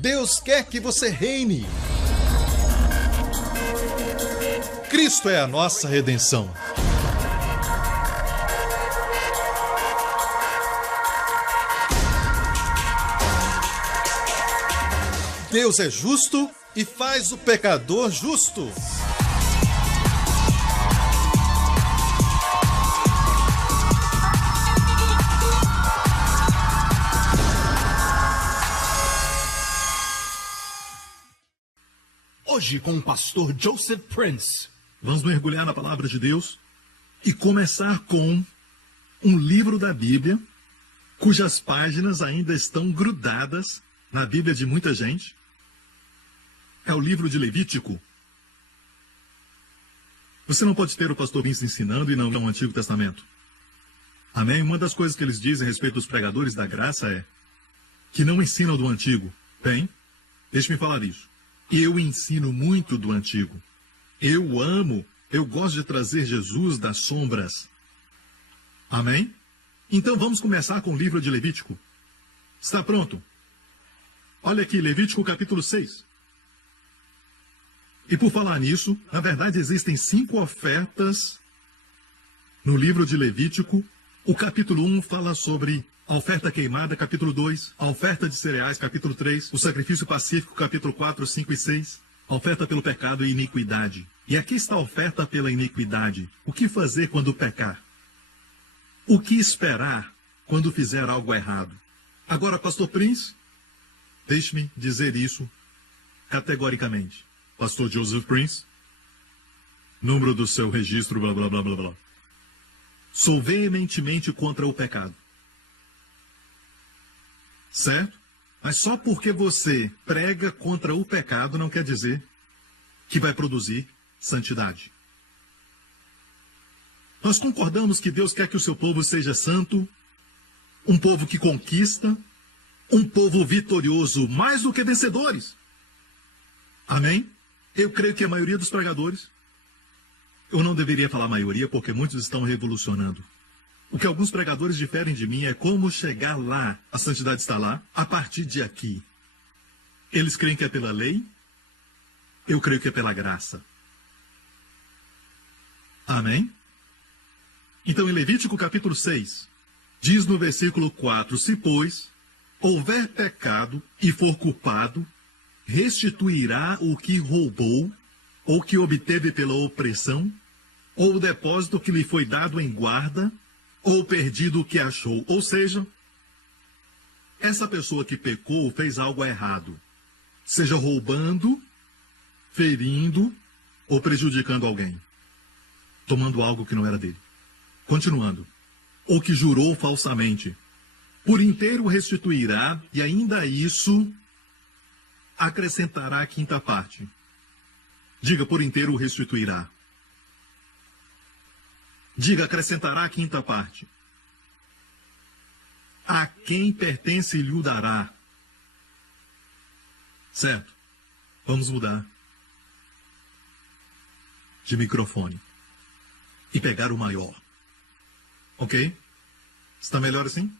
Deus quer que você reine. Cristo é a nossa redenção. Deus é justo e faz o pecador justo. Hoje, com o pastor Joseph Prince, vamos mergulhar na palavra de Deus e começar com um livro da Bíblia, cujas páginas ainda estão grudadas na Bíblia de muita gente. É o livro de Levítico. Você não pode ter o pastor Vince ensinando e não o Antigo Testamento. Amém? Uma das coisas que eles dizem a respeito dos pregadores da graça é que não ensinam do Antigo. Bem, deixe-me falar isso. Eu ensino muito do Antigo. Eu gosto de trazer Jesus das sombras. Amém? Então vamos começar com o livro de Levítico. Está pronto? Olha aqui, Levítico capítulo 6. E por falar nisso, na verdade existem 5 ofertas no livro de Levítico. O capítulo 1 fala sobre a oferta queimada, capítulo 2, a oferta de cereais, capítulo 3, o sacrifício pacífico, capítulo 4, 5 e 6, a oferta pelo pecado e iniquidade. E aqui está a oferta pela iniquidade. O que fazer quando pecar? O que esperar quando fizer algo errado? Agora, pastor Prince, deixe-me dizer isso categoricamente. Pastor Joseph Prince, número do seu registro, blá, blá, blá, blá, blá. Sou veementemente contra o pecado. Certo? Mas só porque você prega contra o pecado não quer dizer que vai produzir santidade. Nós concordamos que Deus quer que o seu povo seja santo, um povo que conquista, um povo vitorioso, mais do que vencedores. Amém? Eu creio que a maioria dos pregadores, eu não deveria falar maioria porque muitos estão revolucionando. O que alguns pregadores diferem de mim é como chegar lá, a santidade está lá, a partir de aqui. Eles creem que é pela lei, eu creio que é pela graça. Amém? Então em Levítico capítulo 6, diz no versículo 4, se pois houver pecado e for culpado, restituirá o que roubou, ou que obteve pela opressão, ou o depósito que lhe foi dado em guarda, ou perdido o que achou. Ou seja, essa pessoa que pecou fez algo errado, seja roubando, ferindo ou prejudicando alguém, tomando algo que não era dele. Continuando, ou que jurou falsamente, por inteiro restituirá, e ainda isso acrescentará a 5ª parte. Diga, por inteiro restituirá. Diga, acrescentará a 5ª parte. A quem pertence lhe o dará. Certo? Vamos mudar de microfone e pegar o maior. Ok? Está melhor assim?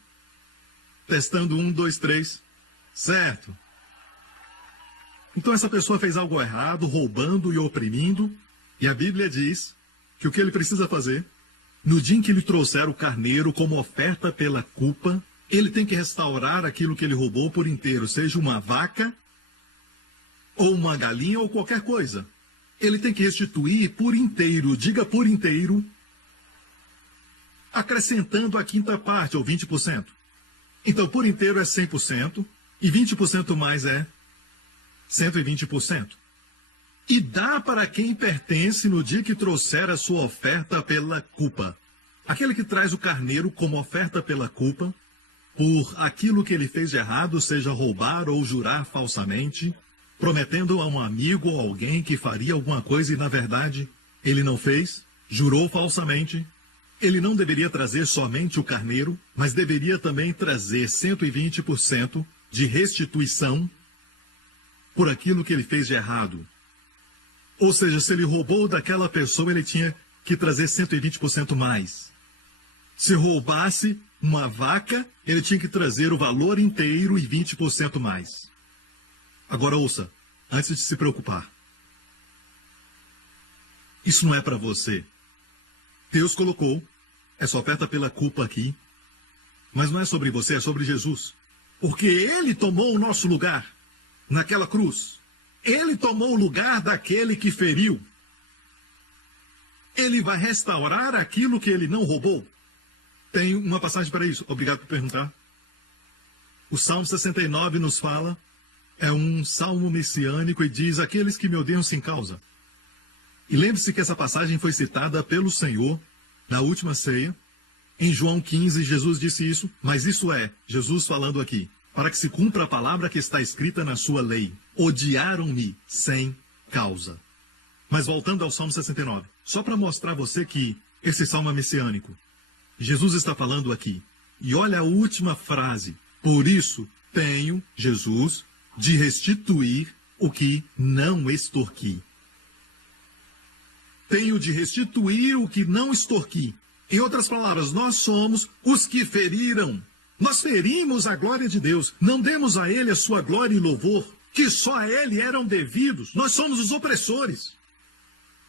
Testando 1, 2, 3. Certo? Então essa pessoa fez algo errado, roubando e oprimindo, e a Bíblia diz que o que ele precisa fazer, no dia em que lhe trouxer o carneiro como oferta pela culpa, ele tem que restaurar aquilo que ele roubou por inteiro, seja uma vaca, ou uma galinha, ou qualquer coisa. Ele tem que restituir por inteiro, diga por inteiro, acrescentando a 5ª parte, ou 20%. Então por inteiro é 100%, e 20% mais é 120%. E dá para quem pertence no dia que trouxer a sua oferta pela culpa. Aquele que traz o carneiro como oferta pela culpa, por aquilo que ele fez de errado, seja roubar ou jurar falsamente, prometendo a um amigo ou alguém que faria alguma coisa e na verdade ele não fez, jurou falsamente. Ele não deveria trazer somente o carneiro, mas deveria também trazer 120% de restituição por aquilo que ele fez de errado. Ou seja, se ele roubou daquela pessoa, ele tinha que trazer 120% mais. Se roubasse uma vaca, ele tinha que trazer o valor inteiro e 20% mais. Agora ouça, antes de se preocupar. Isso não é para você. Deus colocou essa oferta pela culpa aqui, mas não é sobre você, é sobre Jesus. Porque Ele tomou o nosso lugar naquela cruz. Ele tomou o lugar daquele que feriu. Ele vai restaurar aquilo que ele não roubou. Tem uma passagem para isso. Obrigado por perguntar. O Salmo 69 nos fala, é um salmo messiânico e diz, aqueles que me odeiam sem causa. E lembre-se que essa passagem foi citada pelo Senhor na última ceia. Em João 15, Jesus disse isso, mas isso é, Jesus falando aqui, para que se cumpra a palavra que está escrita na sua lei. Odiaram-me sem causa. Mas voltando ao Salmo 69, só para mostrar a você que esse salmo é messiânico. Jesus está falando aqui. E olha a última frase. Por isso tenho, Jesus, de restituir o que não extorqui. Tenho de restituir o que não extorqui. Em outras palavras, nós somos os que feriram. Nós ferimos a glória de Deus. Não demos a Ele a sua glória e louvor, que só a Ele eram devidos. Nós somos os opressores.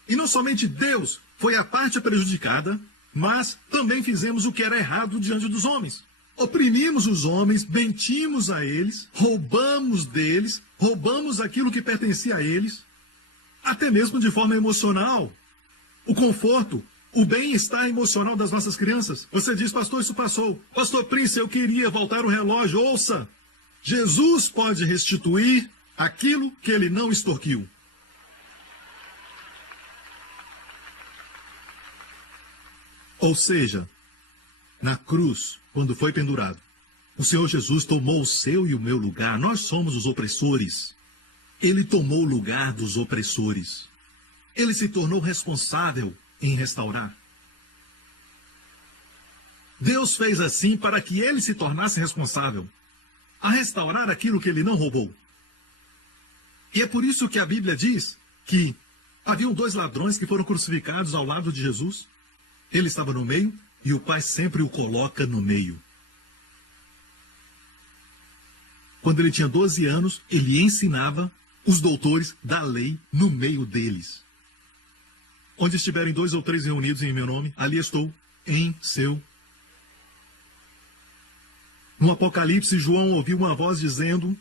E não somente Deus foi a parte prejudicada, mas também fizemos o que era errado diante dos homens. Oprimimos os homens, mentimos a eles, roubamos deles, roubamos aquilo que pertencia a eles, até mesmo de forma emocional. O conforto, o bem-estar emocional das nossas crianças. Você diz, pastor, isso passou. Pastor Prince, eu queria voltar o relógio. Ouça, Jesus pode restituir aquilo que ele não extorquiu. Ou seja, na cruz, quando foi pendurado, o Senhor Jesus tomou o seu e o meu lugar. Nós somos os opressores. Ele tomou o lugar dos opressores. Ele se tornou responsável em restaurar. Deus fez assim para que ele se tornasse responsável a restaurar aquilo que ele não roubou. E é por isso que a Bíblia diz que haviam 2 ladrões que foram crucificados ao lado de Jesus. Ele estava no meio e o Pai sempre o coloca no meio. Quando ele tinha 12 anos, ele ensinava os doutores da lei no meio deles. Onde estiverem 2 ou 3 reunidos em meu nome, ali estou, em seu. No Apocalipse, João ouviu uma voz dizendo,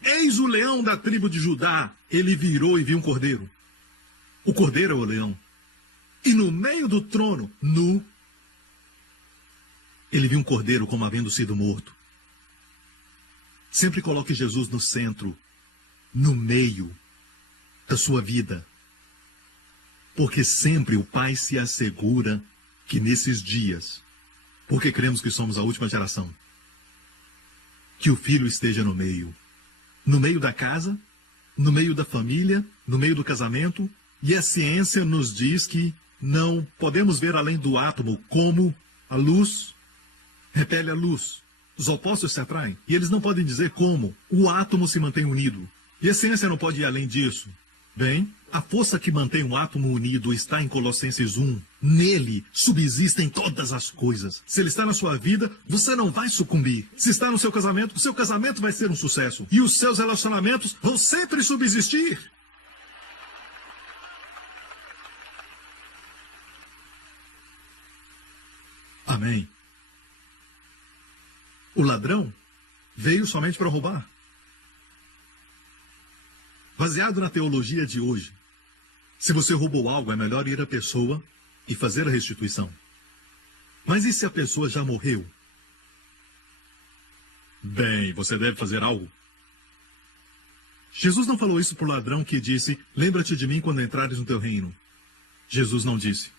eis o leão da tribo de Judá. Ele virou e viu um cordeiro. O cordeiro é o leão. E no meio do trono, nu, ele viu um cordeiro como havendo sido morto. Sempre coloque Jesus no centro, no meio da sua vida. Porque sempre o Pai se assegura que nesses dias, porque cremos que somos a última geração, que o Filho esteja no meio da casa, no meio da família, no meio do casamento, e a ciência nos diz que não podemos ver além do átomo, como a luz repele a luz. Os opostos se atraem, e eles não podem dizer como o átomo se mantém unido. E a ciência não pode ir além disso. Bem, a força que mantém o átomo unido está em Colossenses 1. Nele subsistem todas as coisas. Se ele está na sua vida, você não vai sucumbir. Se está no seu casamento, o seu casamento vai ser um sucesso. E os seus relacionamentos vão sempre subsistir. Amém. O ladrão veio somente para roubar. Baseado na teologia de hoje, se você roubou algo, é melhor ir à pessoa e fazer a restituição. Mas e se a pessoa já morreu? Bem, você deve fazer algo. Jesus não falou isso para o ladrão que disse, lembra-te de mim quando entrares no teu reino. Jesus não disse,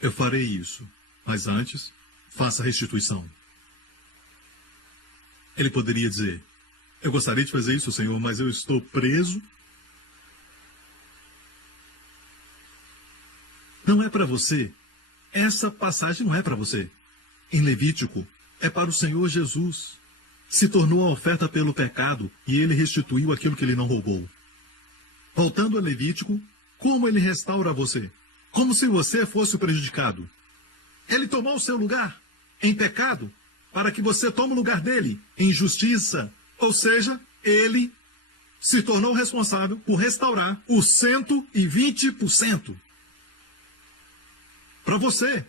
eu farei isso, mas antes, faça a restituição. Ele poderia dizer, eu gostaria de fazer isso, Senhor, mas eu estou preso. Não é para você. Essa passagem não é para você. Em Levítico, é para o Senhor Jesus. Se tornou a oferta pelo pecado e ele restituiu aquilo que ele não roubou. Voltando a Levítico, como ele restaura você? Como se você fosse o prejudicado. Ele tomou o seu lugar em pecado para que você tome o lugar dele em justiça. Ou seja, ele se tornou responsável por restaurar os 120%. Para você.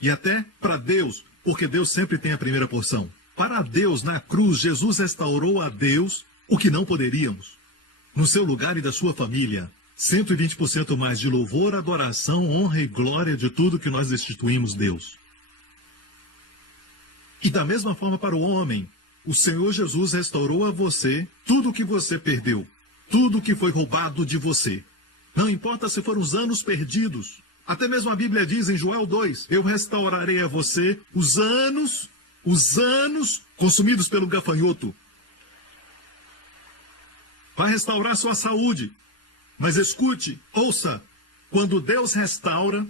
E até para Deus, porque Deus sempre tem a primeira porção. Para Deus, na cruz, Jesus restaurou a Deus o que não poderíamos. No seu lugar e da sua família, 120% mais de louvor, adoração, honra e glória de tudo que nós destituímos Deus. E da mesma forma para o homem, o Senhor Jesus restaurou a você tudo o que você perdeu, tudo o que foi roubado de você. Não importa se foram os anos perdidos. Até mesmo a Bíblia diz em Joel 2, eu restaurarei a você os anos consumidos pelo gafanhoto. Vai restaurar sua saúde. Mas escute, ouça, quando Deus restaura,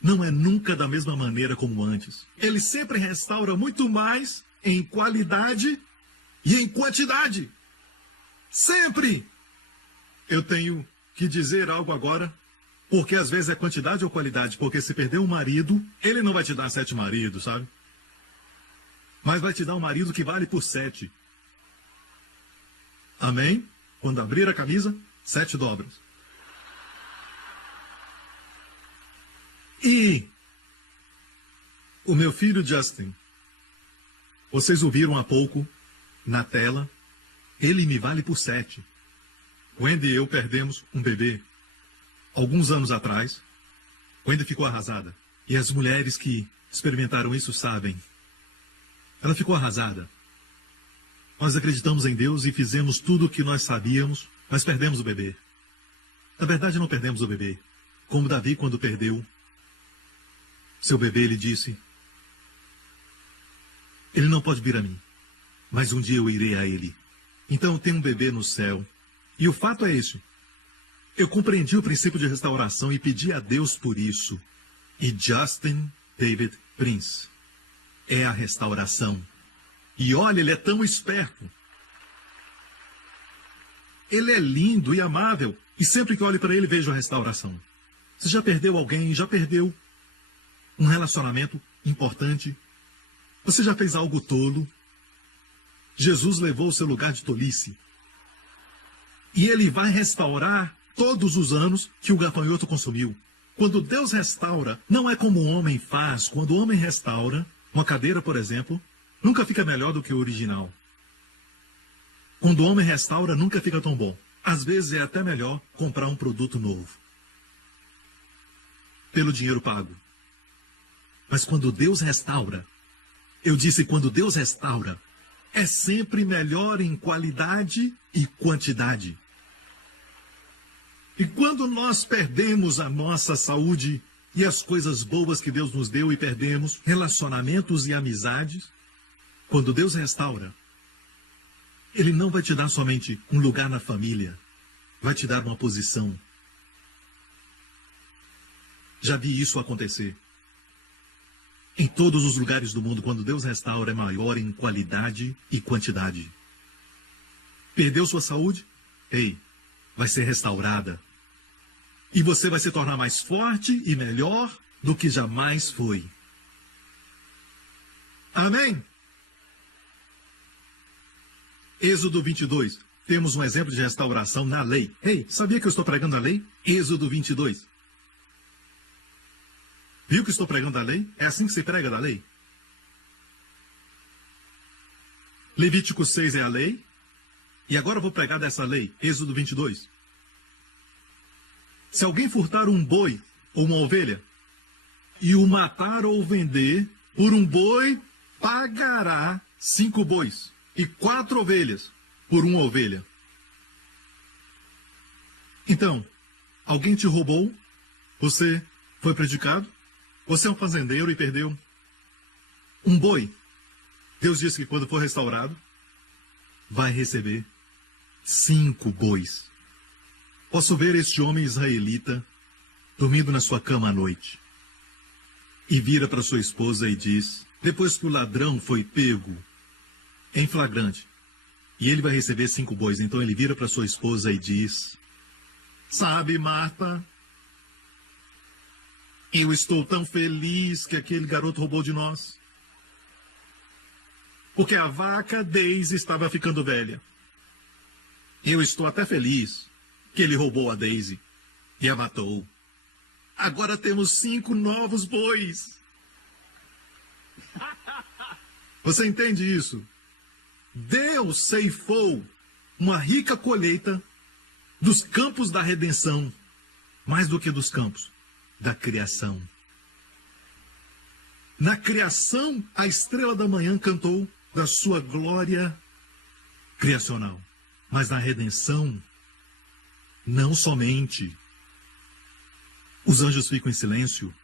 não é nunca da mesma maneira como antes. Ele sempre restaura muito mais em qualidade e em quantidade. Sempre! Eu tenho que dizer algo agora, porque às vezes é quantidade ou qualidade, porque se perder um marido, ele não vai te dar 7 maridos, sabe? Mas vai te dar um marido que vale por 7. Amém? Quando abrir a camisa, 7 dobras. E o meu filho Justin, vocês ouviram há pouco, na tela, ele me vale por 7. Wendy e eu perdemos um bebê. Alguns anos atrás, Wendy ficou arrasada. E as mulheres que experimentaram isso sabem. Ela ficou arrasada. Nós acreditamos em Deus e fizemos tudo o que nós sabíamos, mas perdemos o bebê. Na verdade, não perdemos o bebê. Como Davi, quando perdeu seu bebê, ele disse, ele não pode vir a mim, mas um dia eu irei a ele. Então eu tenho um bebê no céu. E o fato é esse. Eu compreendi o princípio de restauração e pedi a Deus por isso. E Justin David Prince é a restauração. E olha, ele é tão esperto. Ele é lindo e amável. E sempre que olho para ele, vejo a restauração. Você já perdeu alguém? Já perdeu um relacionamento importante? Você já fez algo tolo? Jesus levou o seu lugar de tolice. E ele vai restaurar todos os anos que o gafanhoto consumiu. Quando Deus restaura, não é como o homem faz. Quando o homem restaura, uma cadeira, por exemplo, nunca fica melhor do que o original. Quando o homem restaura, nunca fica tão bom. Às vezes é até melhor comprar um produto novo. Pelo dinheiro pago. Mas quando Deus restaura, eu disse quando Deus restaura, é sempre melhor em qualidade e quantidade. E quando nós perdemos a nossa saúde e as coisas boas que Deus nos deu e perdemos relacionamentos e amizades, quando Deus restaura, Ele não vai te dar somente um lugar na família, vai te dar uma posição. Já vi isso acontecer. Em todos os lugares do mundo, quando Deus restaura, é maior em qualidade e quantidade. Perdeu sua saúde? Ei, vai ser restaurada. E você vai se tornar mais forte e melhor do que jamais foi. Amém? Êxodo 22. Temos um exemplo de restauração na lei. Ei, sabia que eu estou pregando a lei? Êxodo 22. Viu que estou pregando a lei? É assim que se prega da lei. Levítico 6 é a lei. E agora eu vou pregar dessa lei. Êxodo 22. Se alguém furtar um boi ou uma ovelha e o matar ou vender, por um boi pagará 5 bois e 4 ovelhas por uma ovelha. Então, alguém te roubou, você foi prejudicado, você é um fazendeiro e perdeu um boi. Deus disse que quando for restaurado, vai receber 5 bois. Posso ver este homem israelita dormindo na sua cama à noite. E vira para sua esposa e diz, depois que o ladrão foi pego em flagrante, e ele vai receber 5 bois, então ele vira para sua esposa e diz, sabe, Marta, eu estou tão feliz que aquele garoto roubou de nós. Porque a vaca Daisy estava ficando velha. Eu estou até feliz que ele roubou a Daisy e a matou. Agora temos 5 novos bois. Você entende isso? Deus ceifou uma rica colheita dos campos da redenção, mais do que dos campos da criação. Na criação, a estrela da manhã cantou da sua glória criacional. Mas na redenção, não somente os anjos ficam em silêncio,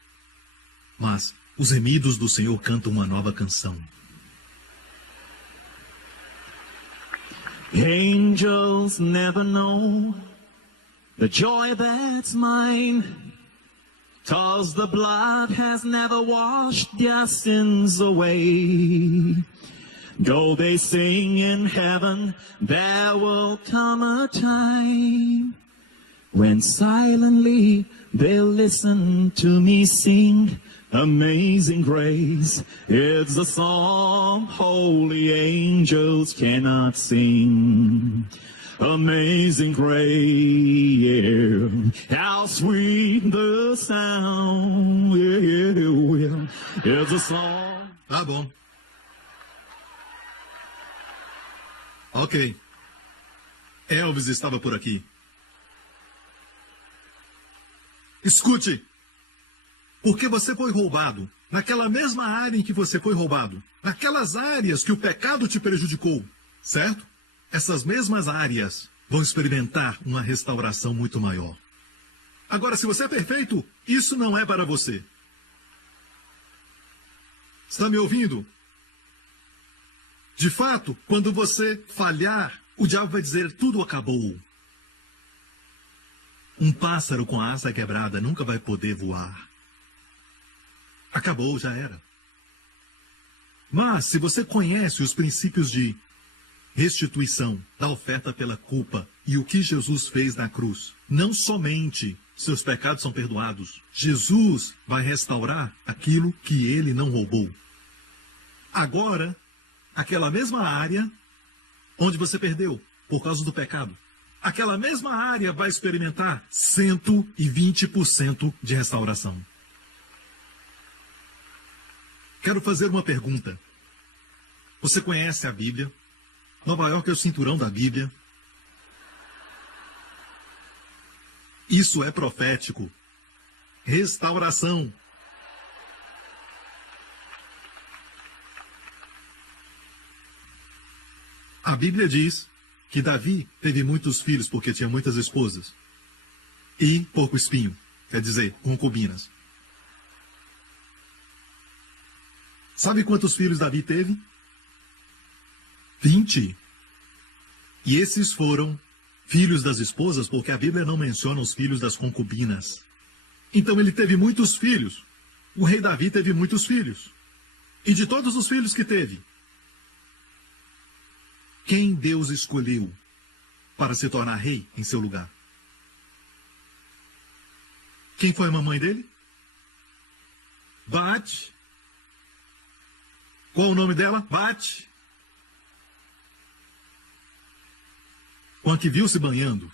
mas os remidos do Senhor cantam uma nova canção. Angels never know the joy that's mine, 'cause the blood has never washed their sins away. Though they sing in heaven, there will come a time when silently they'll listen to me sing Amazing Grace. It's a song holy angels cannot sing. Amazing Grace, how sweet the sound. It's a song. Tá bom. Ok. Elvis estava por aqui. Escute. Porque você foi roubado, naquela mesma área em que você foi roubado, naquelas áreas que o pecado te prejudicou, certo? Essas mesmas áreas vão experimentar uma restauração muito maior. Agora, se você é perfeito, isso não é para você. Está me ouvindo? De fato, quando você falhar, o diabo vai dizer, tudo acabou. Um pássaro com a asa quebrada nunca vai poder voar. Acabou, já era. Mas, se você conhece os princípios de restituição, da oferta pela culpa e o que Jesus fez na cruz, não somente seus pecados são perdoados, Jesus vai restaurar aquilo que ele não roubou. Agora, aquela mesma área onde você perdeu por causa do pecado, aquela mesma área vai experimentar 120% de restauração. Quero fazer uma pergunta. Você conhece a Bíblia? Nova York é o cinturão da Bíblia. Isso é profético. Restauração. A Bíblia diz que Davi teve muitos filhos porque tinha muitas esposas. E porco espinho, quer dizer, concubinas. Sabe quantos filhos Davi teve? 20. E esses foram filhos das esposas, porque a Bíblia não menciona os filhos das concubinas. Então ele teve muitos filhos. O rei Davi teve muitos filhos. E de todos os filhos que teve, quem Deus escolheu para se tornar rei em seu lugar? Quem foi a mamãe dele? Bate. Qual o nome dela? Bate. Com a que viu se banhando.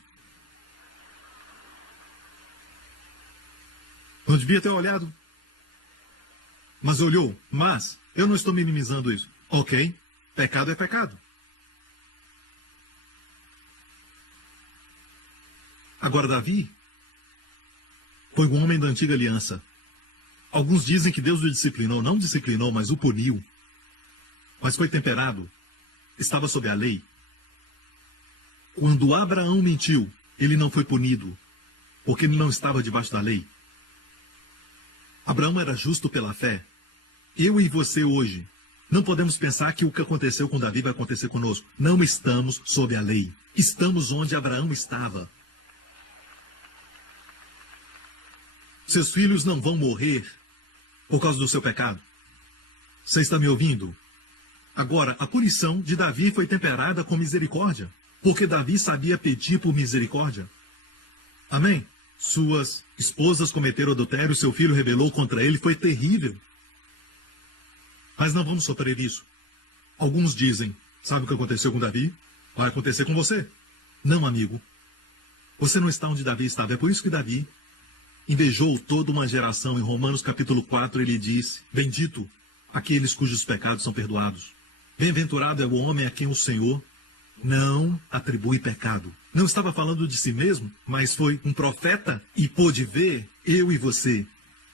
Não devia ter olhado. Mas olhou. Mas eu não estou minimizando isso. Ok, pecado é pecado. Agora Davi foi um homem da antiga aliança. Alguns dizem que Deus o disciplinou. Não disciplinou, mas o puniu. Mas foi temperado. Estava sob a lei. Quando Abraão mentiu, ele não foi punido, porque ele não estava debaixo da lei. Abraão era justo pela fé. Eu e você hoje não podemos pensar que o que aconteceu com Davi vai acontecer conosco. Não estamos sob a lei. Estamos onde Abraão estava. Seus filhos não vão morrer por causa do seu pecado. Você está me ouvindo? Agora, a punição de Davi foi temperada com misericórdia, porque Davi sabia pedir por misericórdia. Amém? Suas esposas cometeram adultério, seu filho rebelou contra ele, foi terrível. Mas não vamos sofrer isso. Alguns dizem, sabe o que aconteceu com Davi? Vai acontecer com você. Não, amigo. Você não está onde Davi estava. É por isso que Davi invejou toda uma geração. Em Romanos capítulo 4 ele diz: bendito aqueles cujos pecados são perdoados. Bem-aventurado é o homem a quem o Senhor não atribui pecado. Não estava falando de si mesmo, mas foi um profeta e pôde ver eu e você.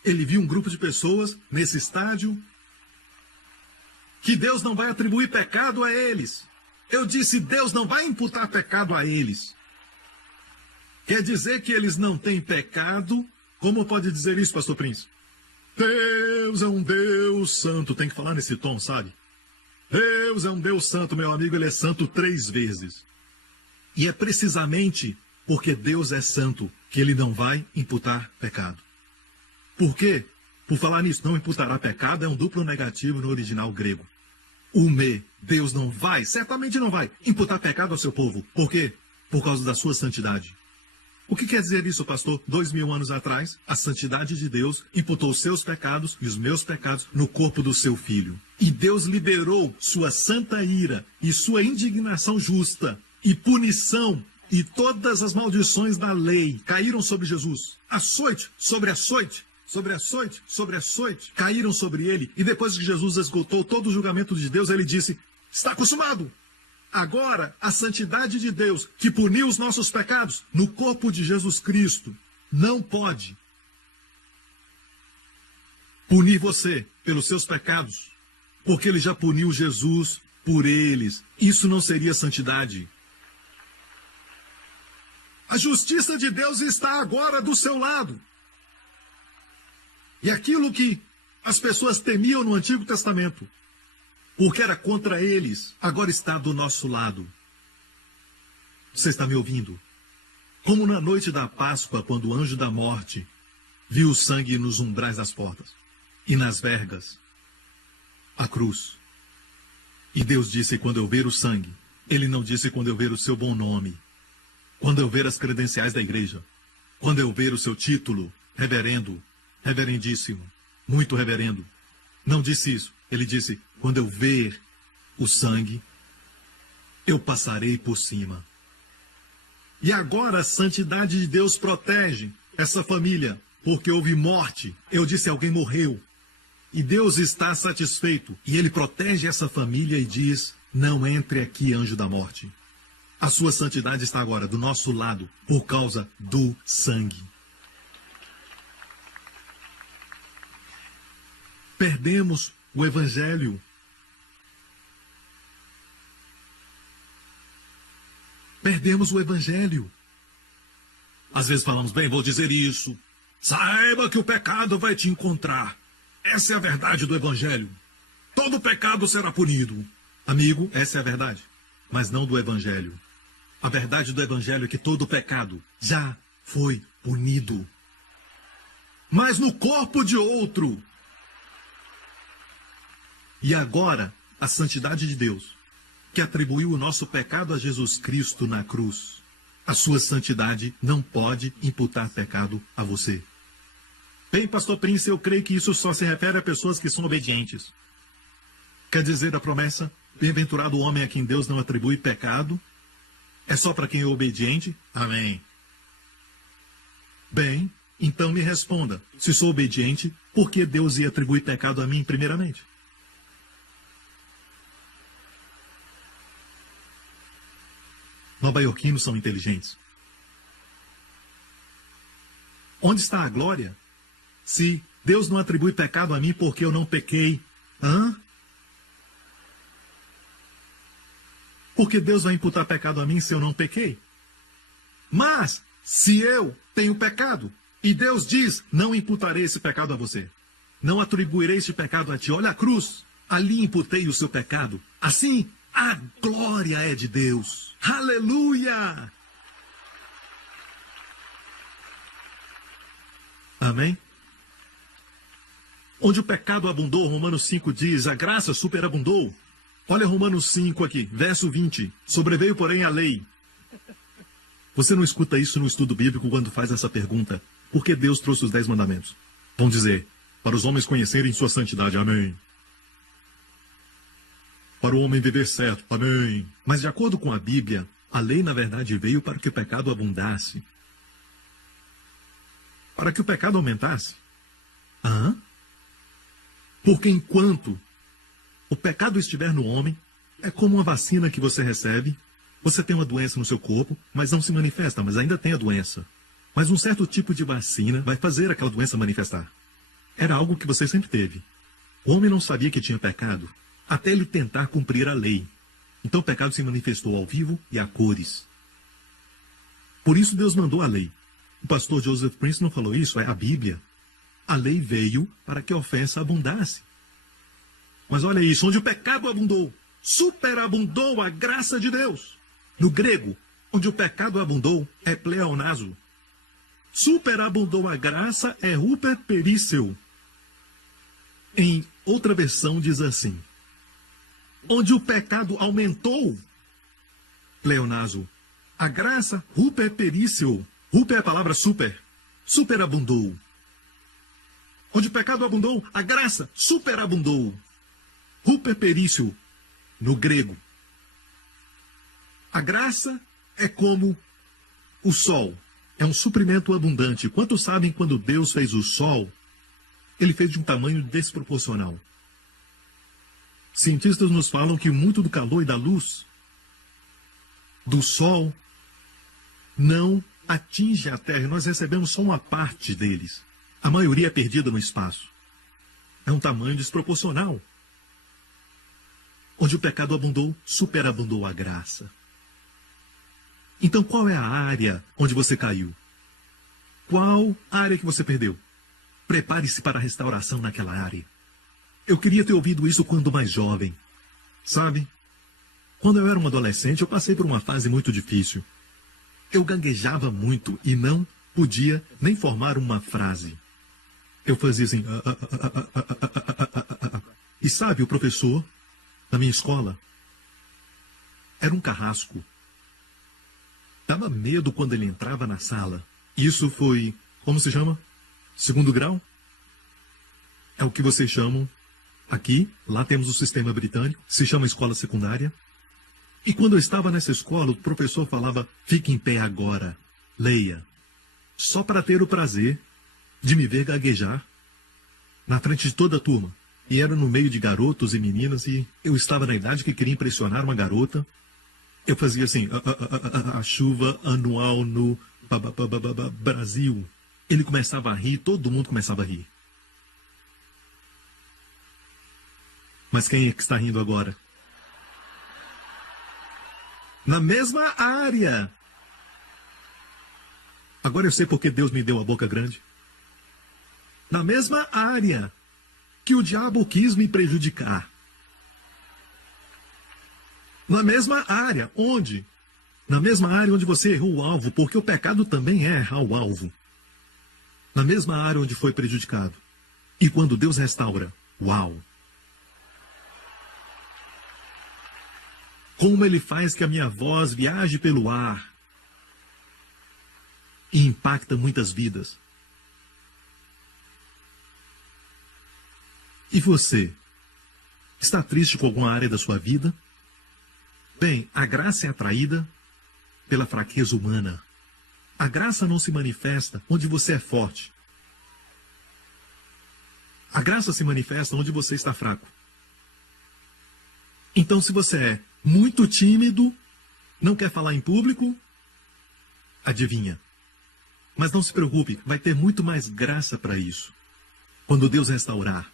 Ele viu um grupo de pessoas nesse estádio que Deus não vai atribuir pecado a eles. Eu disse, Deus não vai imputar pecado a eles. Quer dizer que eles não têm pecado? Como pode dizer isso, pastor Príncipe? Deus é um Deus santo. Tem que falar nesse tom, sabe? Deus é um Deus santo, meu amigo. Ele é santo 3 vezes. E é precisamente porque Deus é santo que ele não vai imputar pecado. Por quê? Por falar nisso, não imputará pecado é um duplo negativo no original grego. Deus não vai, certamente não vai, imputar pecado ao seu povo. Por quê? Por causa da sua santidade. O que quer dizer isso, pastor? 2000 anos atrás, a santidade de Deus imputou os seus pecados e os meus pecados no corpo do seu filho. E Deus liberou sua santa ira e sua indignação justa e punição e todas as maldições da lei caíram sobre Jesus. Açoite sobre açoite, sobre açoite, sobre açoite, caíram sobre ele. E depois que Jesus esgotou todo o julgamento de Deus, ele disse, está consumado. Agora, a santidade de Deus, que puniu os nossos pecados no corpo de Jesus Cristo, não pode punir você pelos seus pecados, porque ele já puniu Jesus por eles. Isso não seria santidade. A justiça de Deus está agora do seu lado. E aquilo que as pessoas temiam no Antigo Testamento, porque era contra eles, agora está do nosso lado. Você está me ouvindo? Como na noite da Páscoa, quando o anjo da morte viu o sangue nos umbrais das portas e nas vergas, a cruz. E Deus disse, quando eu ver o sangue, ele não disse quando eu ver o seu bom nome, quando eu ver as credenciais da igreja, quando eu ver o seu título, reverendo, reverendíssimo, muito reverendo. Não disse isso. Ele disse, quando eu ver o sangue, eu passarei por cima. E agora a santidade de Deus protege essa família, porque houve morte. Eu disse, alguém morreu. E Deus está satisfeito. E ele protege essa família e diz, não entre aqui, anjo da morte. A sua santidade está agora do nosso lado, por causa do sangue. Perdemos o Evangelho. Perdemos o Evangelho. Às vezes falamos, bem, vou dizer isso. Saiba que o pecado vai te encontrar. Essa é a verdade do Evangelho. Todo pecado será punido. Amigo, essa é a verdade, mas não do Evangelho. A verdade do Evangelho é que todo pecado já foi punido. Mas no corpo de outro. E agora, a santidade de Deus, que atribuiu o nosso pecado a Jesus Cristo na cruz, a sua santidade não pode imputar pecado a você. Bem, pastor Príncipe, eu creio que isso só se refere a pessoas que são obedientes. Quer dizer a promessa, bem-aventurado o homem a quem Deus não atribui pecado, é só para quem é obediente? Amém. Bem, então me responda, se sou obediente, por que Deus ia atribuir pecado a mim primeiramente? Nova-iorquinos são inteligentes. Onde está a glória? Se Deus não atribui pecado a mim porque eu não pequei. Porque Deus vai imputar pecado a mim se eu não pequei? Mas, se eu tenho pecado, e Deus diz, não imputarei esse pecado a você. Não atribuirei esse pecado a ti. Olha a cruz, ali imputei o seu pecado. Assim, a glória é de Deus. Aleluia! Amém? Onde o pecado abundou, Romanos 5 diz, a graça superabundou. Olha Romanos 5 aqui, verso 20. Sobreveio, porém, a lei. Você não escuta isso no estudo bíblico quando faz essa pergunta. Por que Deus trouxe os 10 mandamentos? Vão dizer, para os homens conhecerem sua santidade. Amém. Para o homem viver certo. Amém. Mas de acordo com a Bíblia, A lei, na verdade, veio para que o pecado abundasse. Para que o pecado aumentasse. Porque enquanto o pecado estiver no homem, é como uma vacina que você recebe. Você tem uma doença no seu corpo, mas não se manifesta, mas ainda tem a doença. Mas um certo tipo de vacina vai fazer aquela doença manifestar. Era algo que você sempre teve. O homem não sabia que tinha pecado, até ele tentar cumprir a lei. Então o pecado se manifestou ao vivo e a cores. Por isso Deus mandou a lei. O pastor Joseph Prince não falou isso, é a Bíblia. A lei veio para que a ofensa abundasse. Mas olha isso, onde o pecado abundou, superabundou a graça de Deus. No grego, onde o pecado abundou, é pleonazo. Superabundou a graça é huperperíceu. Em outra versão diz assim: onde o pecado aumentou, pleonazo, a graça huperperíceu. Huper é a palavra super. Superabundou. Onde o pecado abundou, a graça superabundou. Huperperíceo, no grego. A graça é como o sol. É um suprimento abundante. Quantos sabem quando Deus fez o sol, ele fez de um tamanho desproporcional? Cientistas nos falam que muito do calor e da luz do sol não atinge a Terra. Nós recebemos só uma parte deles. A maioria é perdida no espaço. É um tamanho desproporcional. Onde o pecado abundou, superabundou a graça. Então qual é a área onde você caiu? Qual área que você perdeu? Prepare-se para a restauração naquela área. Eu queria ter ouvido isso quando mais jovem. Sabe? Quando eu era um adolescente, eu passei por uma fase muito difícil. Eu gaguejava muito e não podia nem formar uma frase. Eu fazia assim... E sabe, o professor, na minha escola, era um carrasco. Dava medo quando ele entrava na sala. Isso foi, como se chama? Segundo grau? É o que vocês chamam aqui. Lá temos o sistema britânico. Se chama escola secundária. E quando eu estava nessa escola, o professor falava: fique em pé agora, leia. Só para ter o prazer de me ver gaguejar na frente de toda a turma. E era no meio de garotos e meninas, e eu estava na idade que queria impressionar uma garota. Eu fazia assim, a chuva anual no Brasil. Ele começava a rir, todo mundo começava a rir. Mas quem é que está rindo agora? Na mesma área. Agora eu sei porque Deus me deu a boca grande. Na mesma área que o diabo quis me prejudicar. Na mesma área, onde? Na mesma área onde você errou o alvo, porque o pecado também é errar o alvo. Na mesma área onde foi prejudicado. E quando Deus restaura, uau! Como Ele faz que a minha voz viaje pelo ar e impacta muitas vidas. E você? Está triste com alguma área da sua vida? Bem, a graça é atraída pela fraqueza humana. A graça não se manifesta onde você é forte. A graça se manifesta onde você está fraco. Então, se você é muito tímido, não quer falar em público, adivinha. Mas não se preocupe, vai ter muito mais graça para isso. Quando Deus restaurar.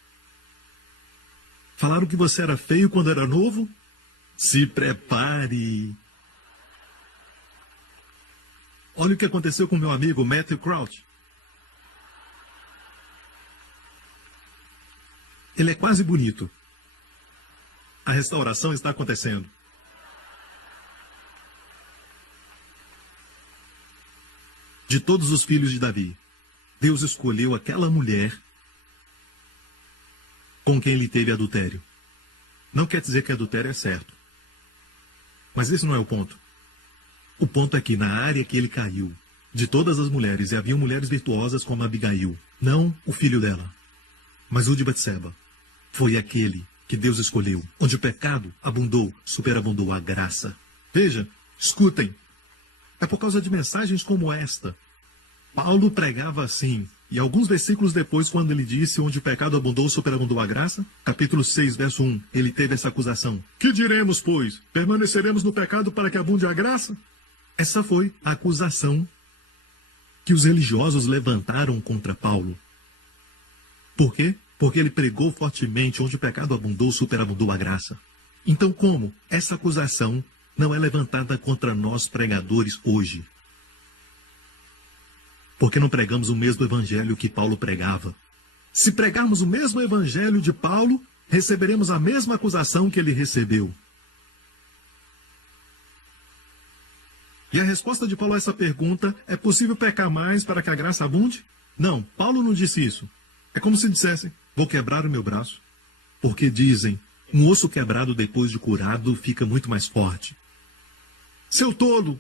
Falaram que você era feio quando era novo? Se prepare. Olha o que aconteceu com meu amigo Matthew Crouch. Ele é quase bonito. A restauração está acontecendo. De todos os filhos de Davi, Deus escolheu aquela mulher com quem ele teve adultério. Não quer dizer que adultério é certo. Mas esse não é o ponto. O ponto é que na área que ele caiu, de todas as mulheres, e haviam mulheres virtuosas como Abigail, não o filho dela, mas o de Betseba, foi aquele que Deus escolheu, onde o pecado abundou, superabundou a graça. Veja, Escutem, é por causa de mensagens como esta. Paulo pregava assim, e alguns versículos depois, quando ele disse: onde o pecado abundou, superabundou a graça, capítulo 6, verso 1, ele teve essa acusação. Que diremos, pois? Permaneceremos no pecado para que abunde a graça? Essa foi a acusação que os religiosos levantaram contra Paulo. Por quê? Porque ele pregou fortemente: onde o pecado abundou, superabundou a graça. Então, como essa acusação não é levantada contra nós pregadores hoje? Porque não pregamos o mesmo evangelho que Paulo pregava. Se pregarmos o mesmo evangelho de Paulo, receberemos a mesma acusação que ele recebeu. E a resposta de Paulo a essa pergunta: é possível pecar mais para que a graça abunde? Não, Paulo não disse isso. É como se dissessem: vou quebrar o meu braço. Porque dizem: um osso quebrado depois de curado fica muito mais forte. Seu tolo!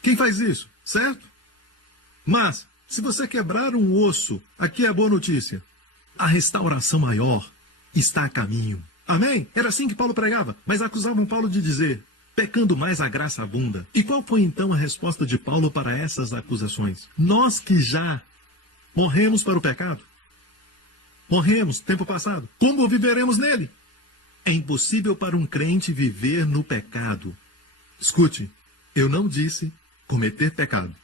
Quem faz isso? Certo? Mas, se você quebrar um osso, aqui é a boa notícia: a restauração maior está a caminho. Amém? Era assim que Paulo pregava, mas acusavam Paulo de dizer: pecando mais a graça abunda. E qual foi então a resposta de Paulo para essas acusações? Nós que já morremos para o pecado, morremos tempo passado, como viveremos nele? É impossível para um crente viver no pecado. Escute, eu não disse cometer pecado.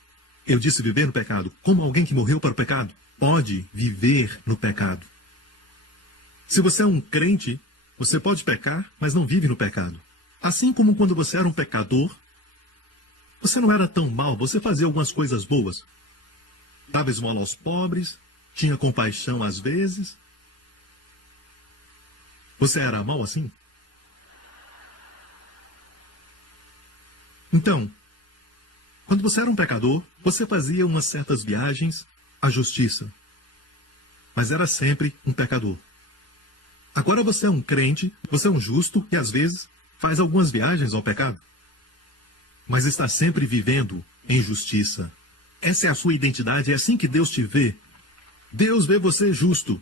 Eu disse viver no pecado. Como alguém que morreu para o pecado pode viver no pecado? Se você é um crente, você pode pecar, mas não vive no pecado. Assim como quando você era um pecador, você não era tão mal, você fazia algumas coisas boas. Dava esmola aos pobres, tinha compaixão às vezes. Você era mal assim? Então, quando você era um pecador, você fazia umas certas viagens à justiça. Mas era sempre um pecador. Agora você é um crente, você é um justo e às vezes faz algumas viagens ao pecado. Mas está sempre vivendo em justiça. Essa é a sua identidade, é assim que Deus te vê. Deus vê você justo.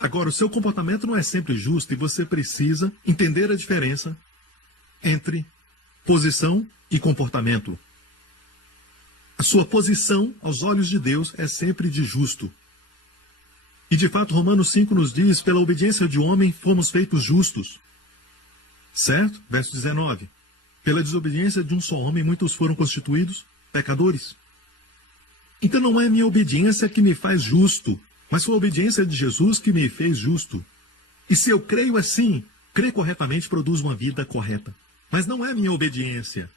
Agora, o seu comportamento não é sempre justo e você precisa entender a diferença entre posição e comportamento. A sua posição, aos olhos de Deus, é sempre de justo. E de fato, Romanos 5 nos diz: pela obediência de um homem fomos feitos justos. Certo? Verso 19. Pela desobediência de um só homem, muitos foram constituídos pecadores. Então não é minha obediência que me faz justo, mas foi a obediência de Jesus que me fez justo. E se eu creio assim, crer corretamente produz uma vida correta. Mas não é minha obediência.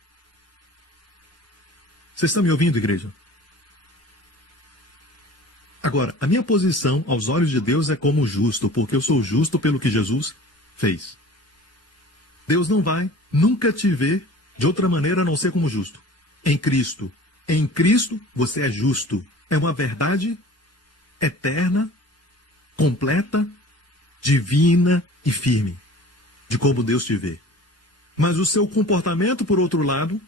Vocês estão me ouvindo, igreja? Agora, a minha posição aos olhos de Deus é como justo, porque eu sou justo pelo que Jesus fez. Deus não vai nunca te ver de outra maneira a não ser como justo. Em Cristo. Em Cristo você é justo. É uma verdade eterna, completa, divina e firme de como Deus te vê. Mas o seu comportamento, por outro lado,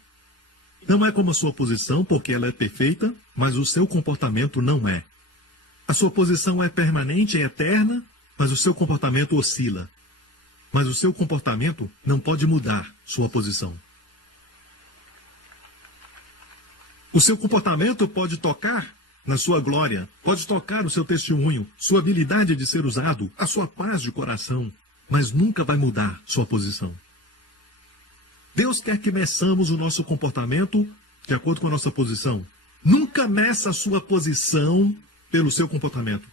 não é como a sua posição, porque ela é perfeita, mas o seu comportamento não é. A sua posição é permanente, é eterna, mas o seu comportamento oscila. Mas o seu comportamento não pode mudar sua posição. O seu comportamento pode tocar na sua glória, pode tocar o seu testemunho, sua habilidade de ser usado, a sua paz de coração, mas nunca vai mudar sua posição. Deus quer que meçamos o nosso comportamento de acordo com a nossa posição. Nunca meça a sua posição pelo seu comportamento.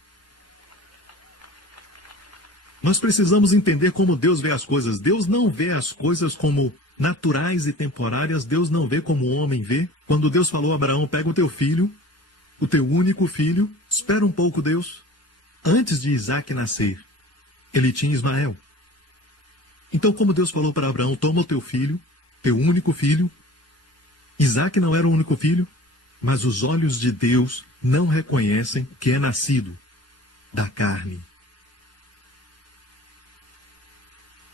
Nós precisamos entender como Deus vê as coisas. Deus não vê as coisas como naturais e temporárias. Deus não vê como o homem vê. Quando Deus falou a Abraão: pega o teu filho, o teu único filho, espera um pouco, Deus. Antes de Isaac nascer, ele tinha Ismael. Então, como Deus falou para Abraão: toma o teu filho, teu único filho. Isaac não era o único filho, mas os olhos de Deus não reconhecem que é nascido da carne.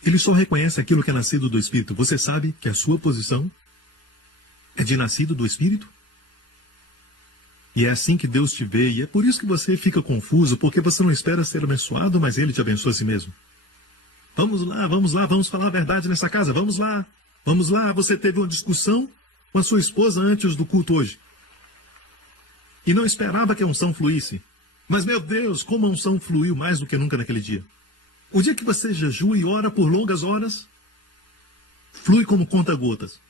Ele só reconhece aquilo que é nascido do Espírito. Você sabe que a sua posição é de nascido do Espírito? E é assim que Deus te vê, e é por isso que você fica confuso, porque você não espera ser abençoado, mas Ele te abençoa a si mesmo. vamos falar a verdade nessa casa, vamos lá. Vamos lá, você teve uma discussão com a sua esposa antes do culto hoje. E não esperava que a unção fluísse. Mas, meu Deus, como a unção fluiu mais do que nunca naquele dia. O dia que você jejua e ora por longas horas, flui como conta-gotas.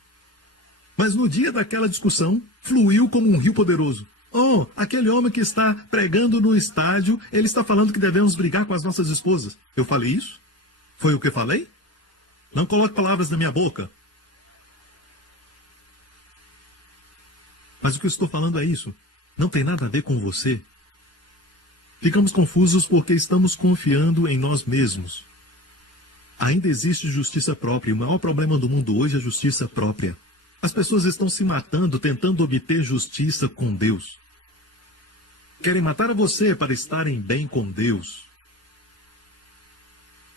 Mas no dia daquela discussão, fluiu como um rio poderoso. Oh, aquele homem que está pregando no estádio, ele está falando que devemos brigar com as nossas esposas. Eu falei isso? Foi o que eu falei? Não coloque palavras na minha boca. Mas o que eu estou falando é isso. Não tem nada a ver com você. Ficamos confusos porque estamos confiando em nós mesmos. Ainda existe justiça própria. O maior problema do mundo hoje é a justiça própria. As pessoas estão se matando tentando obter justiça com Deus. Querem matar você para estarem bem com Deus.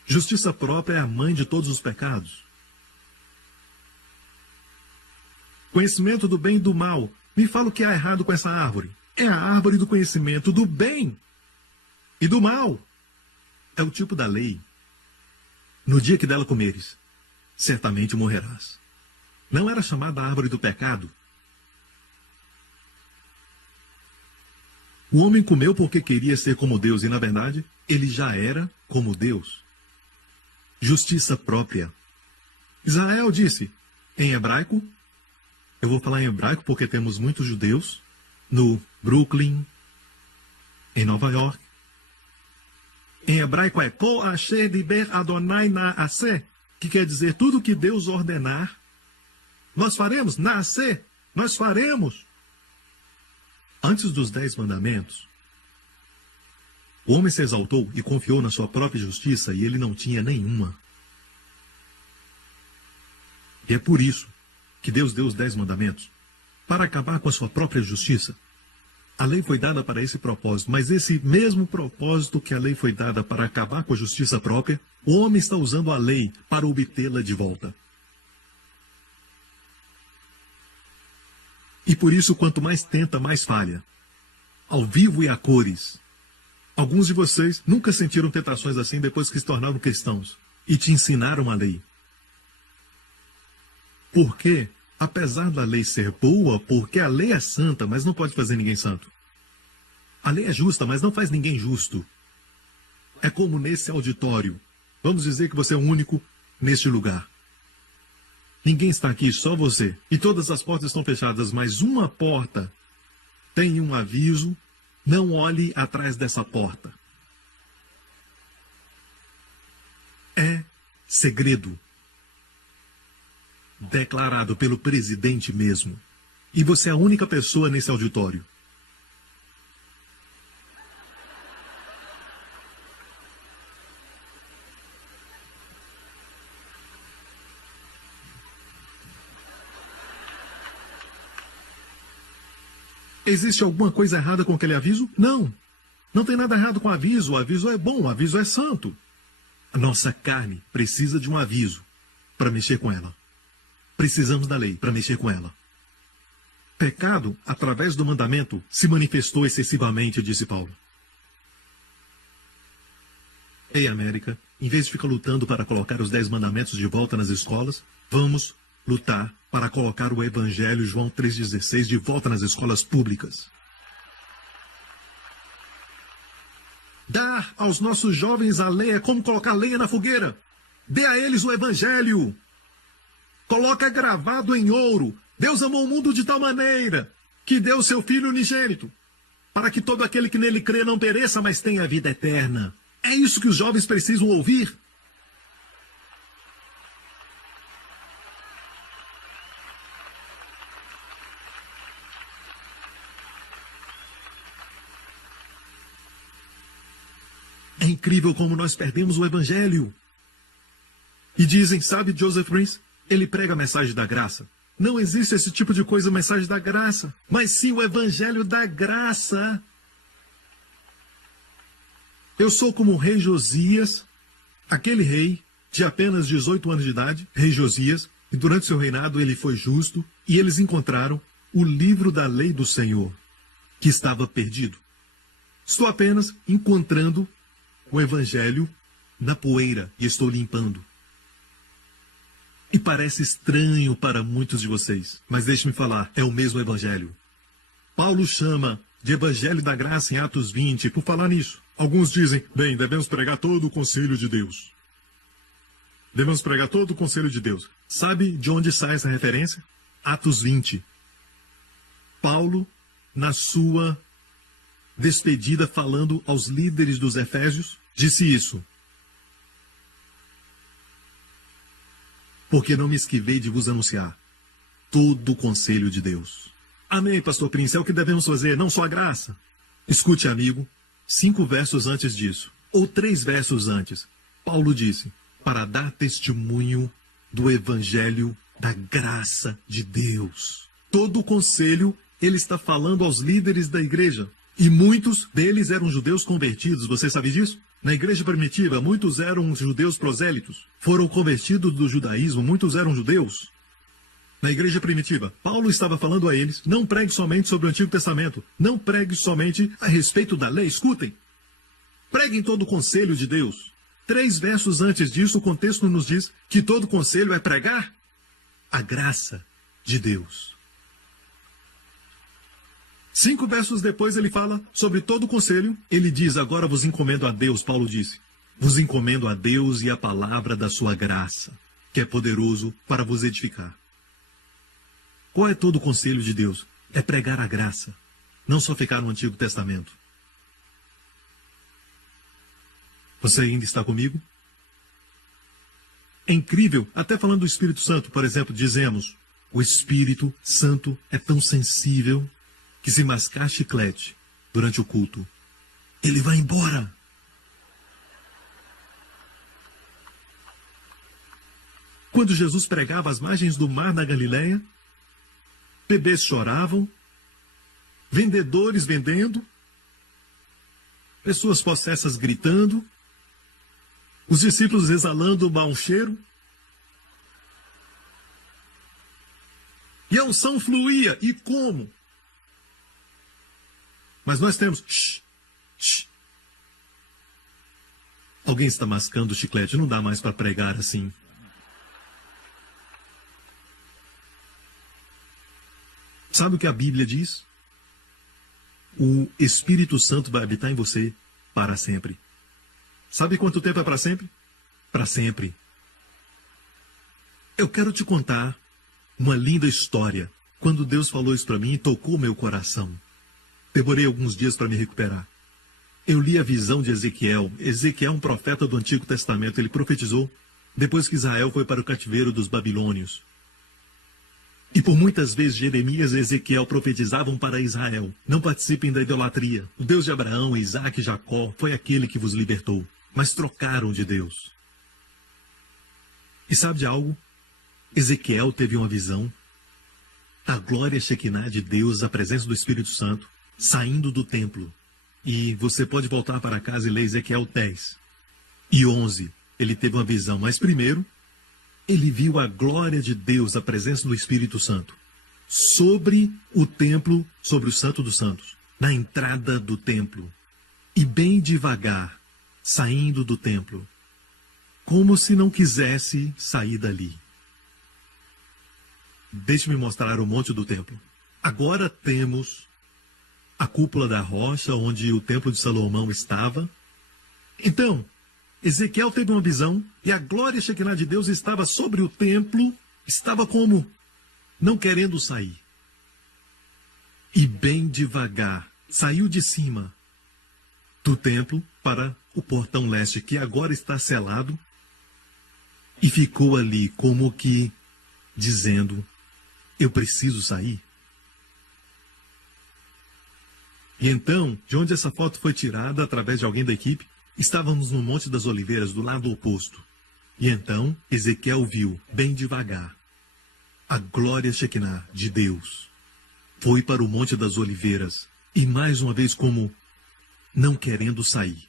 Justiça própria é a mãe de todos os pecados. Conhecimento do bem e do mal. Me fala o que há errado com essa árvore. É a árvore do conhecimento do bem e do mal. É o tipo da lei. No dia que dela comeres, certamente morrerás. Não era chamada a árvore do pecado? O homem comeu porque queria ser como Deus e, na verdade, ele já era como Deus. Justiça própria. Israel disse, em hebraico, eu vou falar em hebraico porque temos muitos judeus no Brooklyn, em Nova York. Em hebraico é Kol asher diber Adonai naaseh, que quer dizer tudo que Deus ordenar, nós faremos, naaseh, nós faremos. Antes dos 10 mandamentos, o homem se exaltou e confiou na sua própria justiça e ele não tinha nenhuma. E é por isso que Deus deu os 10 mandamentos, para acabar com a sua própria justiça. A lei foi dada para esse propósito, mas esse mesmo propósito que a lei foi dada para acabar com a justiça própria, o homem está usando a lei para obtê-la de volta. E por isso, quanto mais tenta, mais falha. Ao vivo e a cores. Alguns de vocês nunca sentiram tentações assim depois que se tornaram cristãos e te ensinaram a lei. Porque, apesar da lei ser boa, porque a lei é santa, mas não pode fazer ninguém santo. A lei é justa, mas não faz ninguém justo. É como nesse auditório. Vamos dizer que você é o único neste lugar. Ninguém está aqui, só você. E todas as portas estão fechadas, mas uma porta tem um aviso: não olhe atrás dessa porta. É segredo. Declarado pelo presidente mesmo. E você é a única pessoa nesse auditório. Existe alguma coisa errada com aquele aviso? Não. Não tem nada errado com o aviso. O aviso é bom, o aviso é santo. A nossa carne precisa de um aviso para mexer com ela. Precisamos da lei para mexer com ela. Pecado, através do mandamento, se manifestou excessivamente, disse Paulo. Ei, América, em vez de ficar lutando para colocar os 10 mandamentos de volta nas escolas, vamos lutar para colocar o Evangelho João 3,16 de volta nas escolas públicas. Dar aos nossos jovens a lei é como colocar lenha na fogueira. Dê a eles o Evangelho. Coloca gravado em ouro. Deus amou o mundo de tal maneira que deu seu Filho unigênito, para que todo aquele que nele crê não pereça, mas tenha a vida eterna. É isso que os jovens precisam ouvir. É incrível como nós perdemos o Evangelho. E dizem, sabe, Joseph Prince? Ele prega a mensagem da graça. Não existe esse tipo de coisa, mensagem da graça. Mas sim o Evangelho da graça. Eu sou como o rei Josias, aquele rei de apenas 18 anos de idade, rei Josias, e durante seu reinado ele foi justo, e eles encontraram o livro da lei do Senhor, que estava perdido. Estou apenas encontrando o Evangelho na poeira e estou limpando. E parece estranho para muitos de vocês, mas deixe-me falar, é o mesmo evangelho. Paulo chama de evangelho da graça em Atos 20 por falar nisso. Alguns dizem, bem, devemos pregar todo o conselho de Deus. Devemos pregar todo o conselho de Deus. Sabe de onde sai essa referência? Atos 20. Paulo, na sua despedida, falando aos líderes dos Efésios, disse isso. Porque não me esquivei de vos anunciar todo o conselho de Deus. Amém, pastor Prince, é o que devemos fazer, não só a graça. Escute, amigo, 5 versos antes disso, ou 3 versos antes, Paulo disse, para dar testemunho do evangelho da graça de Deus. Todo o conselho, ele está falando aos líderes da igreja. E muitos deles eram judeus convertidos, você sabe disso? Na igreja primitiva, muitos eram judeus prosélitos. Foram convertidos do judaísmo, muitos eram judeus. Na igreja primitiva, Paulo estava falando a eles, não pregue somente sobre o Antigo Testamento, não pregue somente a respeito da lei, escutem. Preguem todo o conselho de Deus. 3 versos antes disso, o contexto nos diz que todo conselho é pregar a graça de Deus. 5 versos depois ele fala sobre todo o conselho. Ele diz, agora vos encomendo a Deus, Paulo disse. Vos encomendo a Deus e a palavra da sua graça, que é poderoso para vos edificar. Qual é todo o conselho de Deus? É pregar a graça, não só ficar no Antigo Testamento. Você ainda está comigo? É incrível, até falando do Espírito Santo, por exemplo, dizemos, o Espírito Santo é tão sensível que se mascar chiclete durante o culto, ele vai embora. Quando Jesus pregava às margens do mar na Galileia, bebês choravam, vendedores vendendo, pessoas possessas gritando, os discípulos exalando o mau cheiro. E a unção fluía. E como? Mas nós temos... Alguém está mascando o chiclete. Não dá mais para pregar assim. Sabe o que a Bíblia diz? O Espírito Santo vai habitar em você para sempre. Sabe quanto tempo é para sempre? Para sempre. Eu quero te contar uma linda história. Quando Deus falou isso para mim, tocou meu coração. Demorei alguns dias para me recuperar. Eu li a visão de Ezequiel. Ezequiel é um profeta do Antigo Testamento. Ele profetizou depois que Israel foi para o cativeiro dos babilônios. E por muitas vezes Jeremias e Ezequiel profetizavam para Israel. Não participem da idolatria. O Deus de Abraão, Isaac e Jacó foi aquele que vos libertou. Mas trocaram de Deus. E sabe de algo? Ezequiel teve uma visão. A glória Shekinah de Deus, a presença do Espírito Santo, saindo do templo. E você pode voltar para casa e ler Ezequiel 10 e 11. Ele teve uma visão. Mas primeiro, ele viu a glória de Deus, a presença do Espírito Santo, sobre o templo, sobre o Santo dos Santos, na entrada do templo. E bem devagar, saindo do templo, como se não quisesse sair dali. Deixe-me mostrar o monte do templo. Agora temos a cúpula da rocha, onde o templo de Salomão estava. Então, Ezequiel teve uma visão, e a glória Shekinah de Deus estava sobre o templo, estava como não querendo sair. E bem devagar, saiu de cima do templo para o portão leste, que agora está selado, e ficou ali como que dizendo, eu preciso sair. E então, de onde essa foto foi tirada, através de alguém da equipe, estávamos no Monte das Oliveiras, do lado oposto. E então, Ezequiel viu, bem devagar, a glória Shekinah de Deus. Foi para o Monte das Oliveiras, e mais uma vez como não querendo sair.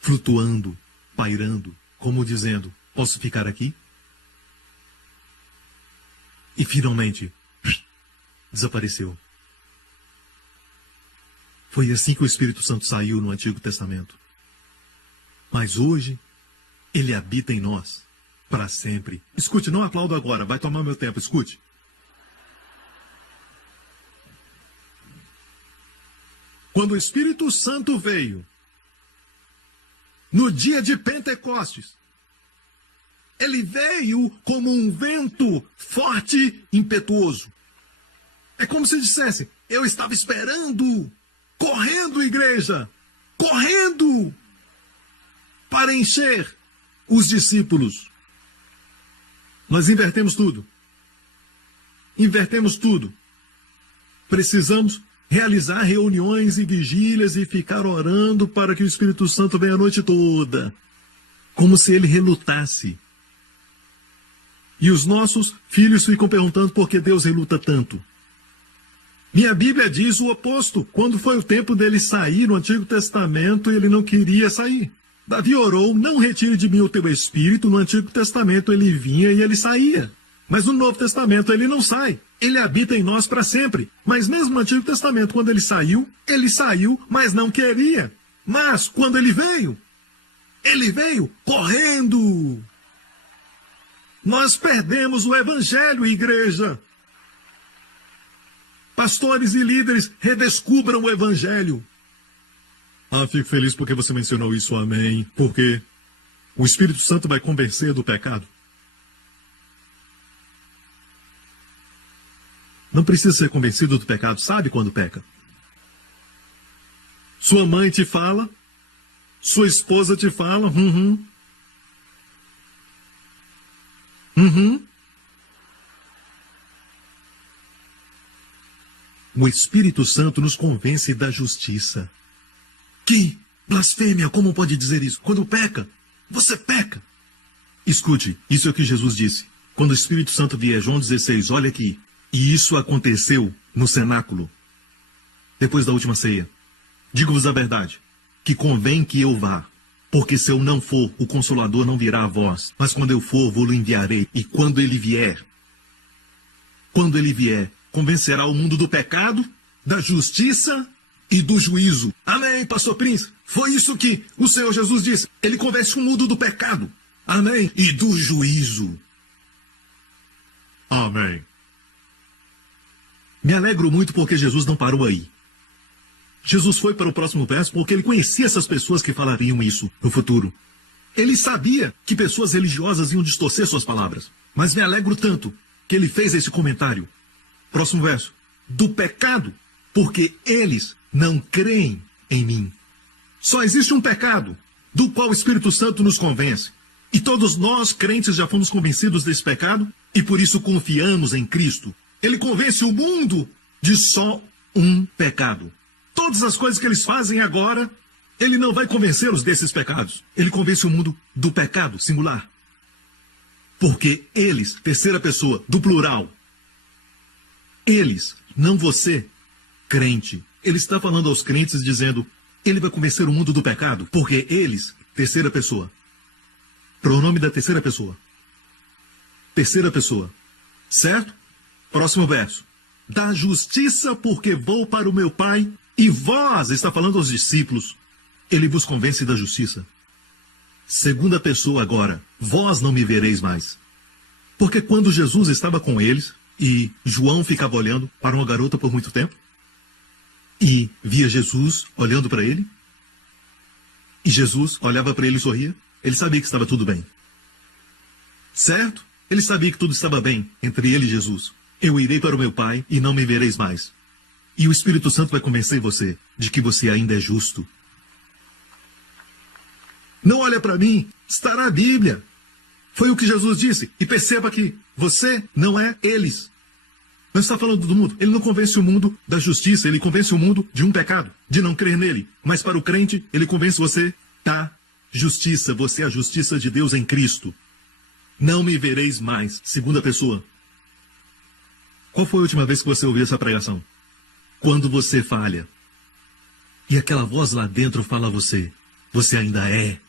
Flutuando, pairando, como dizendo, posso ficar aqui? E finalmente, desapareceu. Foi assim que o Espírito Santo saiu no Antigo Testamento. Mas hoje, ele habita em nós, para sempre. Escute, não aplaudo agora, vai tomar meu tempo, escute. Quando o Espírito Santo veio, no dia de Pentecostes, ele veio como um vento forte, impetuoso. É como se dissesse, eu estava esperando, correndo, igreja, correndo, para encher os discípulos. Nós invertemos tudo. Invertemos tudo. Precisamos realizar reuniões e vigílias e ficar orando para que o Espírito Santo venha a noite toda, como se ele relutasse. E os nossos filhos ficam perguntando por que Deus reluta tanto. Minha Bíblia diz o oposto. Quando foi o tempo dele sair no Antigo Testamento, ele não queria sair. Davi orou, não retire de mim o teu espírito. No Antigo Testamento ele vinha e ele saía. Mas no Novo Testamento ele não sai. Ele habita em nós para sempre. Mas mesmo no Antigo Testamento, quando ele saiu, mas não queria. Mas quando ele veio correndo. Nós perdemos o Evangelho, igreja. Pastores e líderes, redescubram o Evangelho. Ah, fico feliz porque você mencionou isso, amém. Porque o Espírito Santo vai convencer do pecado. Não precisa ser convencido do pecado, sabe quando peca. Sua mãe te fala, sua esposa te fala, O Espírito Santo nos convence da justiça. Que blasfêmia, como pode dizer isso? Quando peca, você peca. Escute, isso é o que Jesus disse. Quando o Espírito Santo vier, João 16, olha aqui. E isso aconteceu no cenáculo, depois da última ceia. Digo-vos a verdade, que convém que eu vá, porque se eu não for, o Consolador não virá a vós. Mas quando eu for, vou-lo enviarei. E quando ele vier, convencerá o mundo do pecado, da justiça e do juízo. Amém, pastor Prince? Foi isso que o Senhor Jesus disse. Ele convence o mundo do pecado. Amém? E do juízo. Amém. Me alegro muito porque Jesus não parou aí. Jesus foi para o próximo verso porque ele conhecia essas pessoas que falariam isso no futuro. Ele sabia que pessoas religiosas iam distorcer suas palavras. Mas me alegro tanto que ele fez esse comentário. Próximo verso. Do pecado, porque eles não creem em mim. Só existe um pecado, do qual o Espírito Santo nos convence. E todos nós, crentes, já fomos convencidos desse pecado e por isso confiamos em Cristo. Ele convence o mundo de só um pecado. Todas as coisas que eles fazem agora, ele não vai convencê-los desses pecados. Ele convence o mundo do pecado, singular. Porque eles, terceira pessoa, do plural. Eles, não você, crente. Ele está falando aos crentes dizendo, ele vai convencer o mundo do pecado. Porque eles, terceira pessoa. Pronome da terceira pessoa. Terceira pessoa. Certo? Próximo verso. Da justiça, porque vou para o meu Pai, e vós, está falando aos discípulos, ele vos convence da justiça. Segunda pessoa agora, vós não me vereis mais. Porque quando Jesus estava com eles, e João ficava olhando para uma garota por muito tempo, e via Jesus olhando para ele, e Jesus olhava para ele e sorria, ele sabia que estava tudo bem. Certo? Ele sabia que tudo estava bem entre ele e Jesus. Eu irei para o meu Pai e não me vereis mais. E o Espírito Santo vai convencer você de que você ainda é justo. Não olha para mim, está na Bíblia. Foi o que Jesus disse. E perceba que você não é eles. Não está falando do mundo. Ele não convence o mundo da justiça, ele convence o mundo de um pecado, de não crer nele. Mas para o crente, ele convence você da justiça. Você é a justiça de Deus em Cristo. Não me vereis mais. Segunda pessoa. Qual foi a última vez que você ouviu essa pregação? Quando você falha. E aquela voz lá dentro fala a você. Você ainda é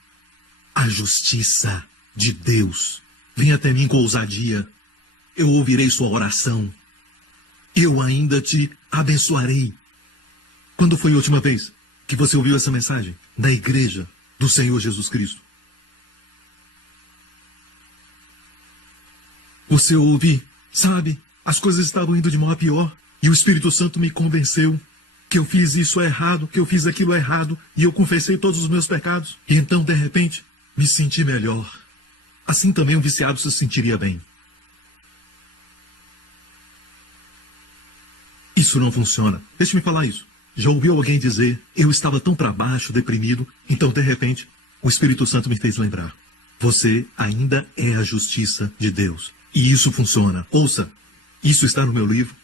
a justiça de Deus. Vem até mim com ousadia. Eu ouvirei sua oração. Eu ainda te abençoarei. Quando foi a última vez que você ouviu essa mensagem? Da igreja. do Senhor Jesus Cristo. Você ouve, sabe, as coisas estavam indo de mal a pior, e o Espírito Santo me convenceu que eu fiz isso errado, que eu fiz aquilo errado, e eu confessei todos os meus pecados. E então, de repente, me senti melhor. Assim também um viciado se sentiria bem. Isso não funciona. Deixe-me falar isso. Já ouviu alguém dizer, eu estava tão para baixo, deprimido, então, de repente, o Espírito Santo me fez lembrar. Você ainda é a justiça de Deus. E isso funciona. Ouça, isso está no meu livro.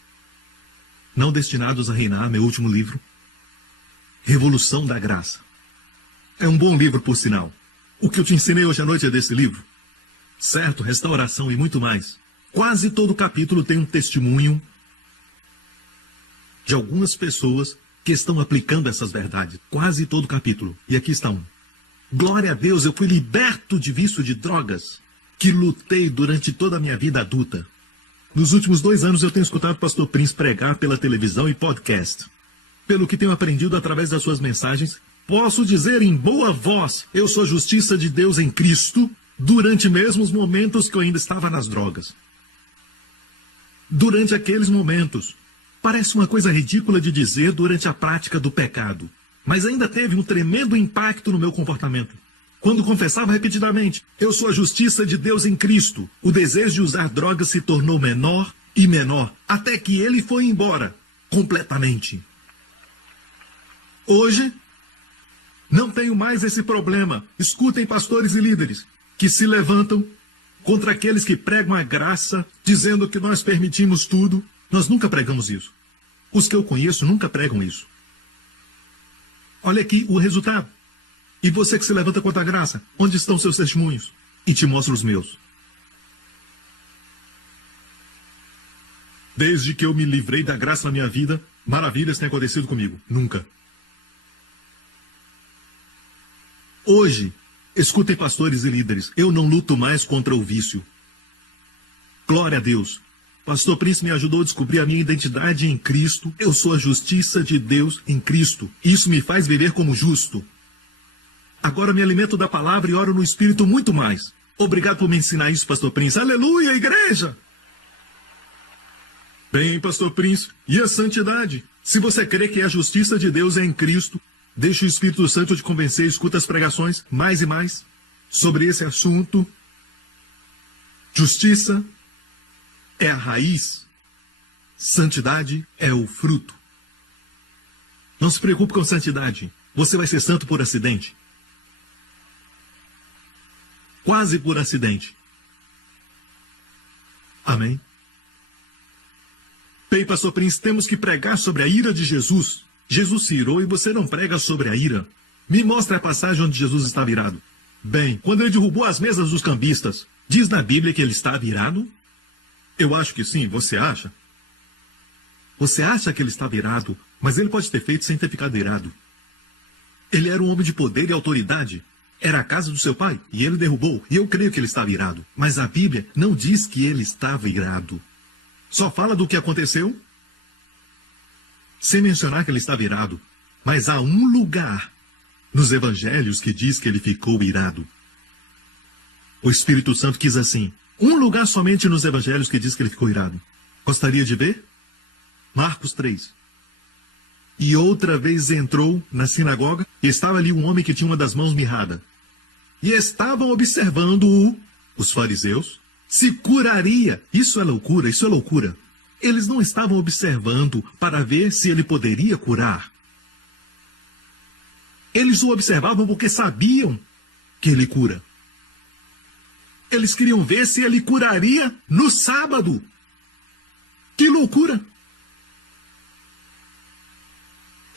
Não Destinados a Reinar, meu último livro. Revolução da Graça. É um bom livro, por sinal. O que eu te ensinei hoje à noite é desse livro. Certo, restauração e muito mais. Quase todo capítulo tem um testemunho de algumas pessoas que estão aplicando essas verdades. Quase todo capítulo. E aqui está um. Glória a Deus, eu fui liberto de vício de drogas, que lutei durante toda a minha vida adulta. Nos últimos 2 anos eu tenho escutado o pastor Prince pregar pela televisão e podcast. Pelo que tenho aprendido através das suas mensagens, posso dizer em boa voz, eu sou a justiça de Deus em Cristo, durante mesmo os momentos que eu ainda estava nas drogas. Durante aqueles momentos, parece uma coisa ridícula de dizer durante a prática do pecado, mas ainda teve um tremendo impacto no meu comportamento. Quando confessava repetidamente, eu sou a justiça de Deus em Cristo, o desejo de usar drogas se tornou menor e menor, até que ele foi embora, completamente. Hoje, não tenho mais esse problema. Escutem pastores e líderes que se levantam contra aqueles que pregam a graça, dizendo que nós permitimos tudo. Nós nunca pregamos isso. Os que eu conheço nunca pregam isso. Olha aqui o resultado. E você que se levanta contra a graça, onde estão seus testemunhos? E te mostro os meus. Desde que eu me livrei da graça na minha vida, maravilhas têm acontecido comigo. Nunca. Hoje, escutem pastores e líderes, eu não luto mais contra o vício. Glória a Deus. Pastor Prince me ajudou a descobrir a minha identidade em Cristo. Eu sou a justiça de Deus em Cristo. Isso me faz viver como justo. Agora me alimento da palavra e oro no Espírito muito mais. Obrigado por me ensinar isso, Pastor Prince. Aleluia, igreja! Bem, Pastor Prince, e a santidade? Se você crê que a justiça de Deus é em Cristo, deixe o Espírito Santo te convencer e escuta as pregações mais e mais sobre esse assunto. Justiça é a raiz. Santidade é o fruto. Não se preocupe com santidade. Você vai ser santo por acidente. Quase por acidente. Amém? Bem, Pastor Prince, temos que pregar sobre a ira de Jesus. Jesus se irou e você não prega sobre a ira. Me mostre a passagem onde Jesus estava irado. Bem, quando ele derrubou as mesas dos cambistas, diz na Bíblia que ele estava irado? Eu acho que sim, você acha? Você acha que ele estava irado, mas ele pode ter feito sem ter ficado irado. Ele era um homem de poder e autoridade. Era a casa do seu pai, e ele derrubou, e eu creio que ele estava irado. Mas a Bíblia não diz que ele estava irado. Só fala do que aconteceu, sem mencionar que ele estava irado. Mas há um lugar nos evangelhos que diz que ele ficou irado. O Espírito Santo quis assim. Um lugar somente nos evangelhos que diz que ele ficou irado. Gostaria de ver? Marcos 3. E outra vez entrou na sinagoga, e estava ali um homem que tinha uma das mãos mirrada. E estavam observando-o, os fariseus, se curaria. Isso é loucura, isso é loucura. Eles não estavam observando para ver se ele poderia curar. Eles o observavam porque sabiam que ele cura. Eles queriam ver se ele curaria no sábado. Que loucura!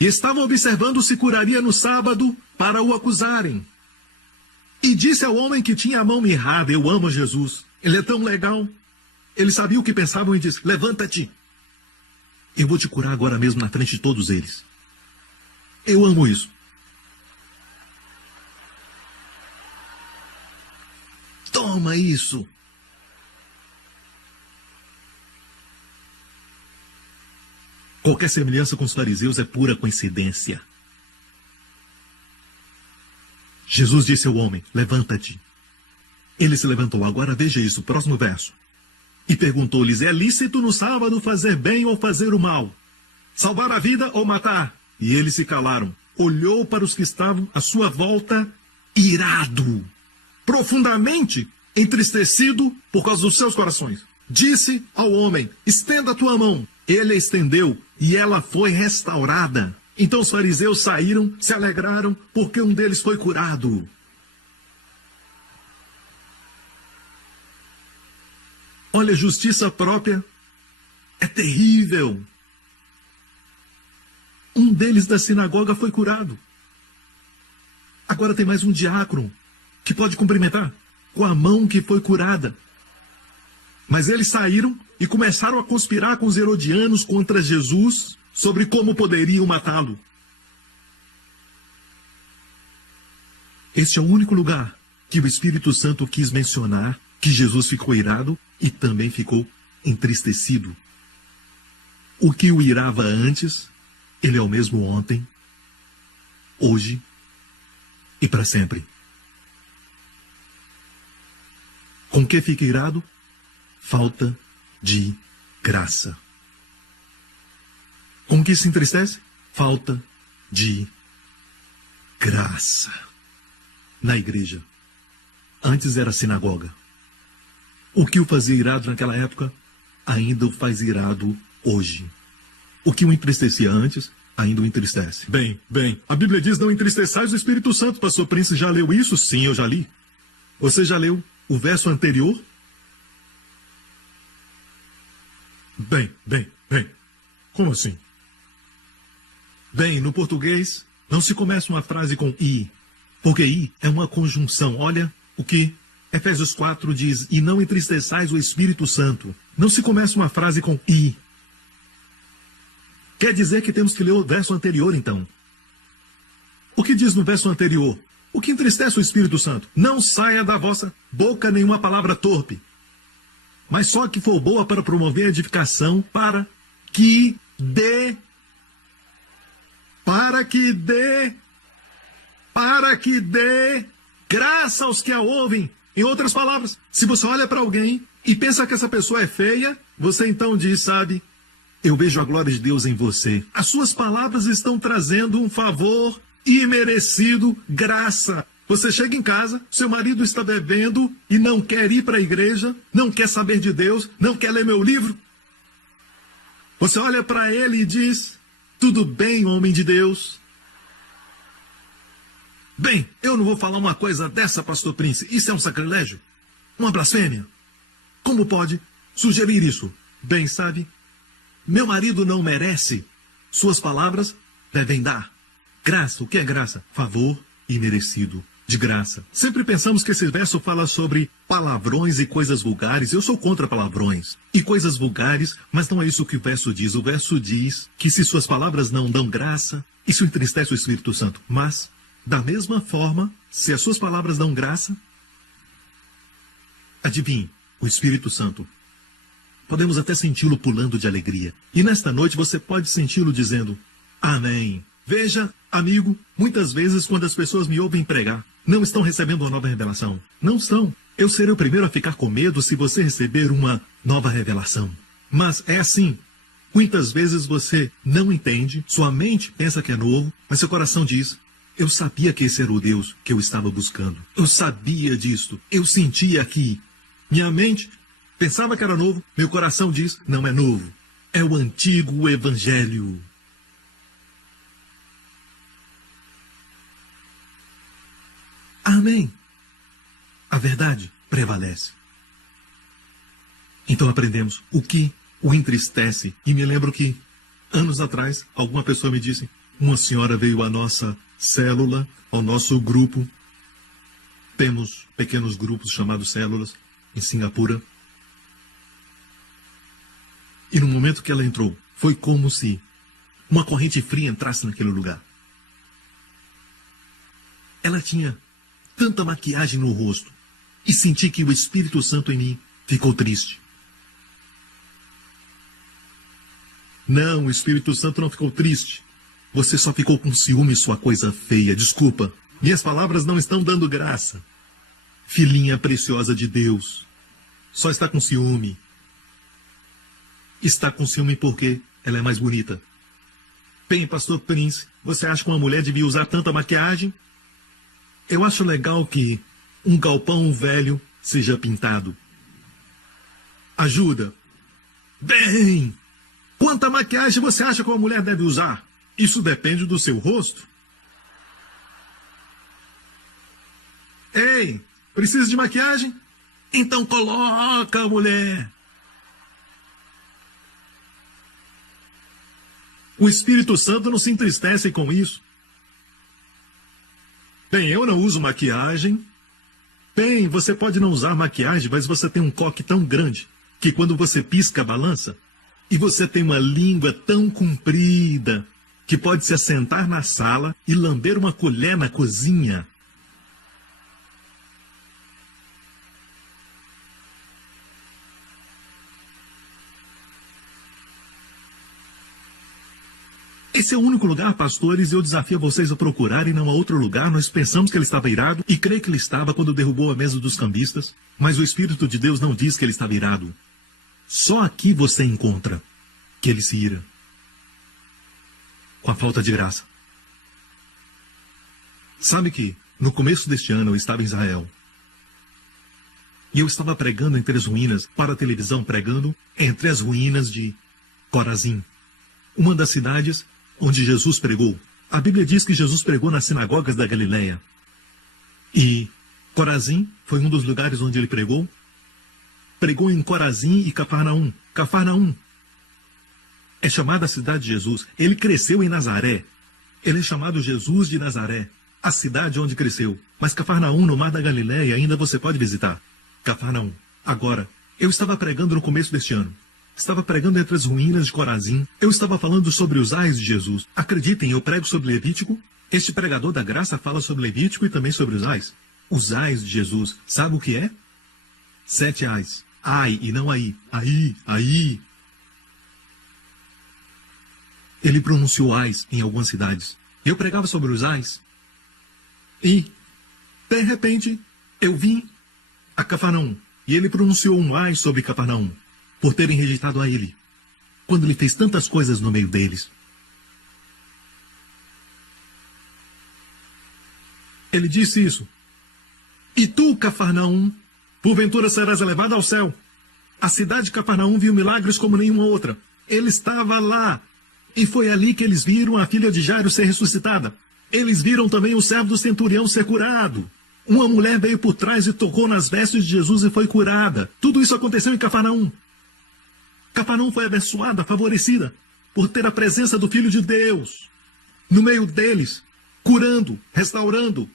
E estavam observando se curaria no sábado para o acusarem. E disse ao homem que tinha a mão mirrada, eu amo Jesus, ele é tão legal. Ele sabia o que pensavam e disse, levanta-te. Eu vou te curar agora mesmo na frente de todos eles. Eu amo isso. Toma isso. Qualquer semelhança com os fariseus é pura coincidência. Jesus disse ao homem: levanta-te. Ele se levantou. Agora veja isso, próximo verso. E perguntou-lhes: é lícito no sábado fazer bem ou fazer o mal? Salvar a vida ou matar? E eles se calaram. Olhou para os que estavam à sua volta, irado, profundamente entristecido por causa dos seus corações. Disse ao homem: estenda a tua mão. Ele a estendeu e ela foi restaurada. Então os fariseus saíram, se alegraram, porque um deles foi curado. Olha, justiça própria é terrível. Um deles da sinagoga foi curado. Agora tem mais um diácono que pode cumprimentar com a mão que foi curada. Mas eles saíram e começaram a conspirar com os herodianos contra Jesus sobre como poderiam matá-lo. Este é o único lugar que o Espírito Santo quis mencionar que Jesus ficou irado e também ficou entristecido. O que o irava antes, ele é o mesmo ontem, hoje e para sempre. Com que fica irado? Falta de graça. Com que se entristece? Falta de graça. Na igreja. Antes era sinagoga. O que o fazia irado naquela época, ainda o faz irado hoje. O que o entristecia antes, ainda o entristece. Bem, a Bíblia diz: não entristeçais o Espírito Santo. Pastor Prince já leu isso? Sim, eu já li. Você já leu o verso anterior? Bem. Como assim? Bem, no português, não se começa uma frase com i, porque i é uma conjunção. Olha o que Efésios 4 diz: e não entristeçais o Espírito Santo. Não se começa uma frase com i. Quer dizer que temos que ler o verso anterior, então. O que diz no verso anterior? O que entristece o Espírito Santo? não saia da vossa boca nenhuma palavra torpe, mas só que for boa para promover a edificação, para que dê graça aos que a ouvem. Em outras palavras, se você olha para alguém e pensa que essa pessoa é feia, você então diz: sabe, eu vejo a glória de Deus em você. As suas palavras estão trazendo um favor imerecido, graça. Você chega em casa, seu marido está bebendo e não quer ir para a igreja, não quer saber de Deus, não quer ler meu livro. Você olha para ele e diz: tudo bem, homem de Deus. Bem, eu não vou falar uma coisa dessa, pastor Prince. Isso é um sacrilégio? Uma blasfêmia? Como pode sugerir isso? Bem, sabe, meu marido não merece. Suas palavras devem dar graça. O que é graça? Favor imerecido. De graça. Sempre pensamos que esse verso fala sobre palavrões e coisas vulgares. Eu sou contra palavrões e coisas vulgares, mas não é isso que o verso diz. O verso diz que se suas palavras não dão graça, isso entristece o Espírito Santo. Mas, da mesma forma, se as suas palavras dão graça, adivinhe, o Espírito Santo, podemos até senti-lo pulando de alegria. E nesta noite você pode senti-lo dizendo: amém. Veja, amigo, muitas vezes quando as pessoas me ouvem pregar, não estão recebendo uma nova revelação. Não estão. Eu serei o primeiro a ficar com medo se você receber uma nova revelação. Mas é assim. Muitas vezes você não entende, sua mente pensa que é novo, mas seu coração diz: eu sabia que esse era o Deus que eu estava buscando. Eu sabia disto. Eu sentia aqui. Minha mente pensava que era novo, meu coração diz: não é novo. É o antigo evangelho. Amém. A verdade prevalece. Então aprendemos o que o entristece. E me lembro que, anos atrás, alguma pessoa me disse: uma senhora veio à nossa célula, ao nosso grupo. Temos pequenos grupos chamados células em Singapura. E no momento que ela entrou, foi como se uma corrente fria entrasse naquele lugar. Ela tinha tanta maquiagem no rosto e senti que o Espírito Santo em mim ficou triste. Não, o Espírito Santo não ficou triste. Você só ficou com ciúme, sua coisa feia. Desculpa, Minhas palavras não estão dando graça. Filhinha preciosa de Deus, só está com ciúme. Está com ciúme porque ela é mais bonita. Bem, pastor Prince, você acha que uma mulher devia usar tanta maquiagem? Eu acho legal que um galpão velho seja pintado. Ajuda. Bem, quanta maquiagem você acha que uma mulher deve usar? Isso depende do seu rosto. Ei, precisa de maquiagem? Então coloca, mulher. O Espírito Santo não se entristece com isso. Bem, eu não uso maquiagem. Bem, você pode não usar maquiagem, mas você tem um coque tão grande que quando você pisca, balança. E você tem uma língua tão comprida que pode se assentar na sala e lamber uma colher na cozinha. Esse é o único lugar, pastores, e eu desafio vocês a procurarem não há outro lugar. Nós pensamos que ele estava irado, e creio que ele estava quando derrubou a mesa dos cambistas, mas o Espírito de Deus não diz que ele estava irado. Só aqui você encontra que ele se ira. Com a falta de graça. Sabe que, no começo deste ano, eu estava em Israel. E eu estava pregando entre as ruínas, para a televisão pregando, entre as ruínas de Corazim, uma das cidades onde Jesus pregou. A Bíblia diz que Jesus pregou nas sinagogas da Galileia. E Corazim foi um dos lugares onde ele pregou. Pregou em Corazim e Cafarnaum. Cafarnaum é chamada a cidade de Jesus. Ele cresceu em Nazaré. Ele é chamado Jesus de Nazaré, a cidade onde cresceu. Mas Cafarnaum, no mar da Galileia, ainda você pode visitar. Cafarnaum. Agora, eu estava pregando no começo deste ano. Estava pregando entre as ruínas de Corazim. Eu estava falando sobre os ais de Jesus. Acreditem, eu prego sobre Levítico. Este pregador da graça fala sobre Levítico e também sobre os ais. Os ais de Jesus. Sabe o que é? 7 ais. Ai e não aí. Aí. Ele pronunciou ais em algumas cidades. Eu pregava sobre os ais. E, de repente, eu vim a Cafarnaum. E ele pronunciou um ai sobre Cafarnaum, por terem rejeitado a ele, quando ele fez tantas coisas no meio deles. Ele disse isso. E tu, Cafarnaum, porventura serás elevado ao céu. A cidade de Cafarnaum viu milagres como nenhuma outra. Ele estava lá. E foi ali que eles viram a filha de Jairo ser ressuscitada. Eles viram também o servo do centurião ser curado. Uma mulher veio por trás e tocou nas vestes de Jesus e foi curada. Tudo isso aconteceu em Cafarnaum. Cafarnaum foi abençoada, favorecida, por ter a presença do Filho de Deus no meio deles, curando, restaurando,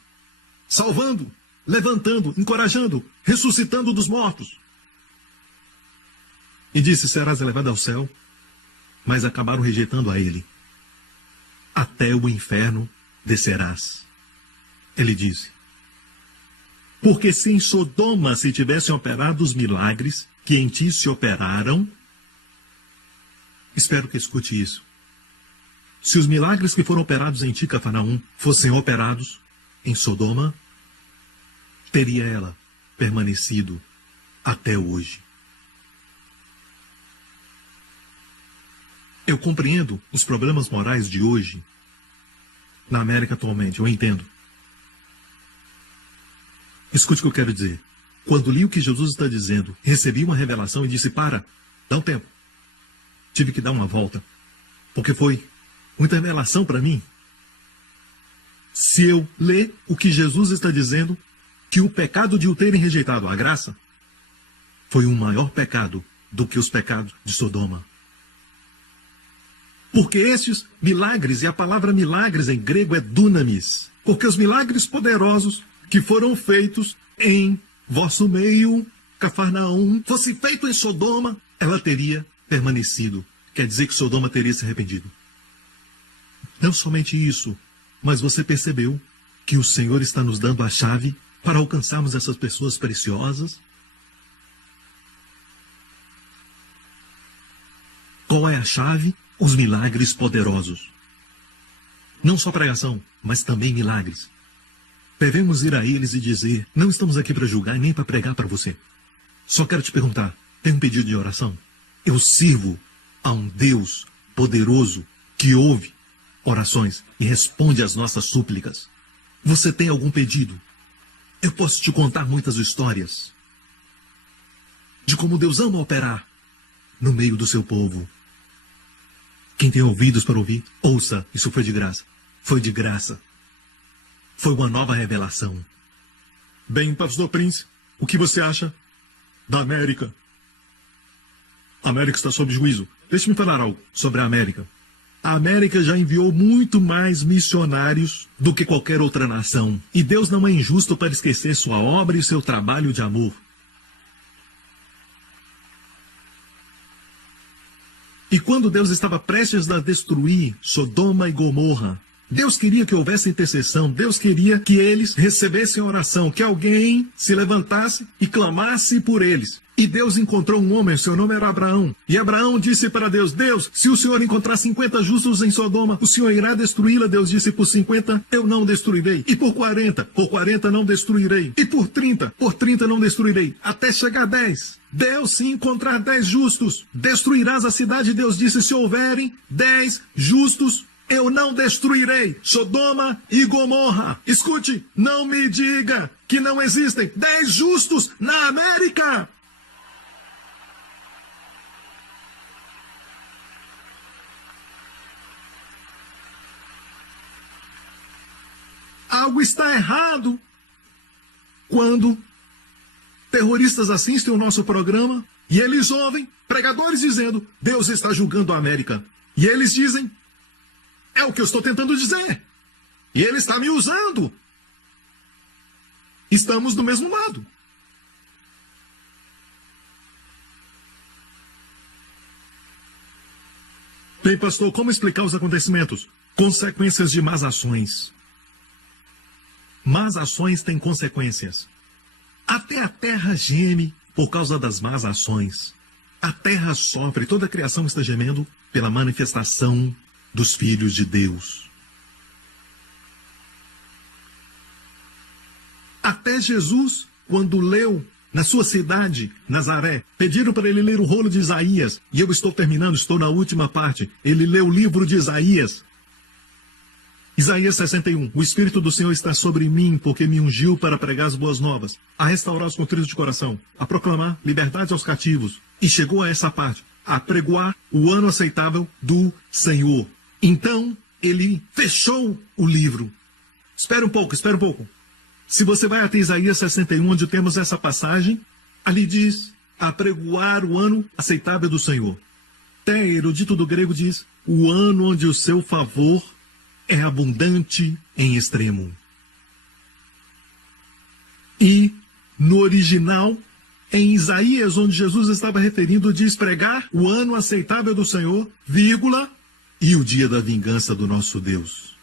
salvando, levantando, encorajando, ressuscitando dos mortos. E disse, serás elevado ao céu, mas acabaram rejeitando a ele. Até o inferno descerás. Ele disse, porque se em Sodoma se tivessem operado os milagres que em ti se operaram, espero que escute isso. Se os milagres que foram operados em ti, Cafarnaum, fossem operados em Sodoma, teria ela permanecido até hoje. Eu compreendo os problemas morais de hoje na América atualmente, eu entendo. Escute o que eu quero dizer. Quando li o que Jesus está dizendo, recebi uma revelação e disse, para, dá um tempo. Tive que dar uma volta, porque foi muita revelação para mim. Se eu ler o que Jesus está dizendo, que o pecado de o terem rejeitado a graça foi um maior pecado do que os pecados de Sodoma. Porque estes milagres, e a palavra milagres em grego é dunamis, porque os milagres poderosos que foram feitos em vosso meio, Cafarnaum, fosse feito em Sodoma, ela teria permanecido. Quer dizer que Sodoma teria se arrependido. Não somente isso, mas você percebeu que o Senhor está nos dando a chave para alcançarmos essas pessoas preciosas? Qual é a chave? Os milagres poderosos. Não só pregação, mas também milagres. devemos ir a eles e dizer: não estamos aqui para julgar e nem para pregar para você. Só quero te perguntar, tem um pedido de oração? Eu sirvo a um Deus poderoso que ouve orações e responde às nossas súplicas. Você tem algum pedido? Eu posso te contar muitas histórias de como Deus ama operar no meio do seu povo. Quem tem ouvidos para ouvir, ouça. Isso foi de graça. Foi de graça. Foi uma nova revelação. Bem, pastor Prince, o que você acha da América? A América está sob juízo. Deixe-me falar algo sobre a América. A América já enviou muito mais missionários do que qualquer outra nação. E Deus não é injusto para esquecer sua obra e seu trabalho de amor. E quando Deus estava prestes a destruir Sodoma e Gomorra, Deus queria que houvesse intercessão, Deus queria que eles recebessem oração, que alguém se levantasse e clamasse por eles. E Deus encontrou um homem, seu nome era Abraão. E Abraão disse para Deus: Deus, se o Senhor encontrar 50 justos em Sodoma, o Senhor irá destruí-la? Deus disse: por 50 eu não destruirei. E por 40 não destruirei. E por 30 não destruirei. Até chegar a 10. Deus, se encontrar 10 justos, destruirás a cidade. Deus disse: se houverem 10 justos, eu não destruirei Sodoma e Gomorra. Escute, não me diga que não existem 10 justos na América. Algo está errado quando terroristas assistem o nosso programa e eles ouvem pregadores dizendo: Deus está julgando a América. E eles dizem: é o que eu estou tentando dizer. E ele está me usando. Estamos do mesmo lado. Bem, pastor, como explicar os acontecimentos? Consequências de más ações. Más ações têm consequências. Até a terra geme por causa das más ações. A terra sofre, toda a criação está gemendo pela manifestação dos filhos de Deus. Até Jesus, quando leu na sua cidade, Nazaré, pediram para ele ler o rolo de Isaías. E eu estou terminando, estou na última parte. Ele leu o livro de Isaías. Isaías 61. O Espírito do Senhor está sobre mim, porque me ungiu para pregar as boas novas, a restaurar os contritos de coração, a proclamar liberdade aos cativos. E chegou a essa parte, a pregoar o ano aceitável do Senhor. Então, ele fechou o livro. Espera um pouco. Se você vai até Isaías 61, onde temos essa passagem, ali diz: a pregoar o ano aceitável do Senhor. Até erudito do grego diz: o ano onde o seu favor é abundante em extremo. E, no original, em Isaías, onde Jesus estava referindo, diz: pregar o ano aceitável do Senhor, vírgula, e o dia da vingança do nosso Deus.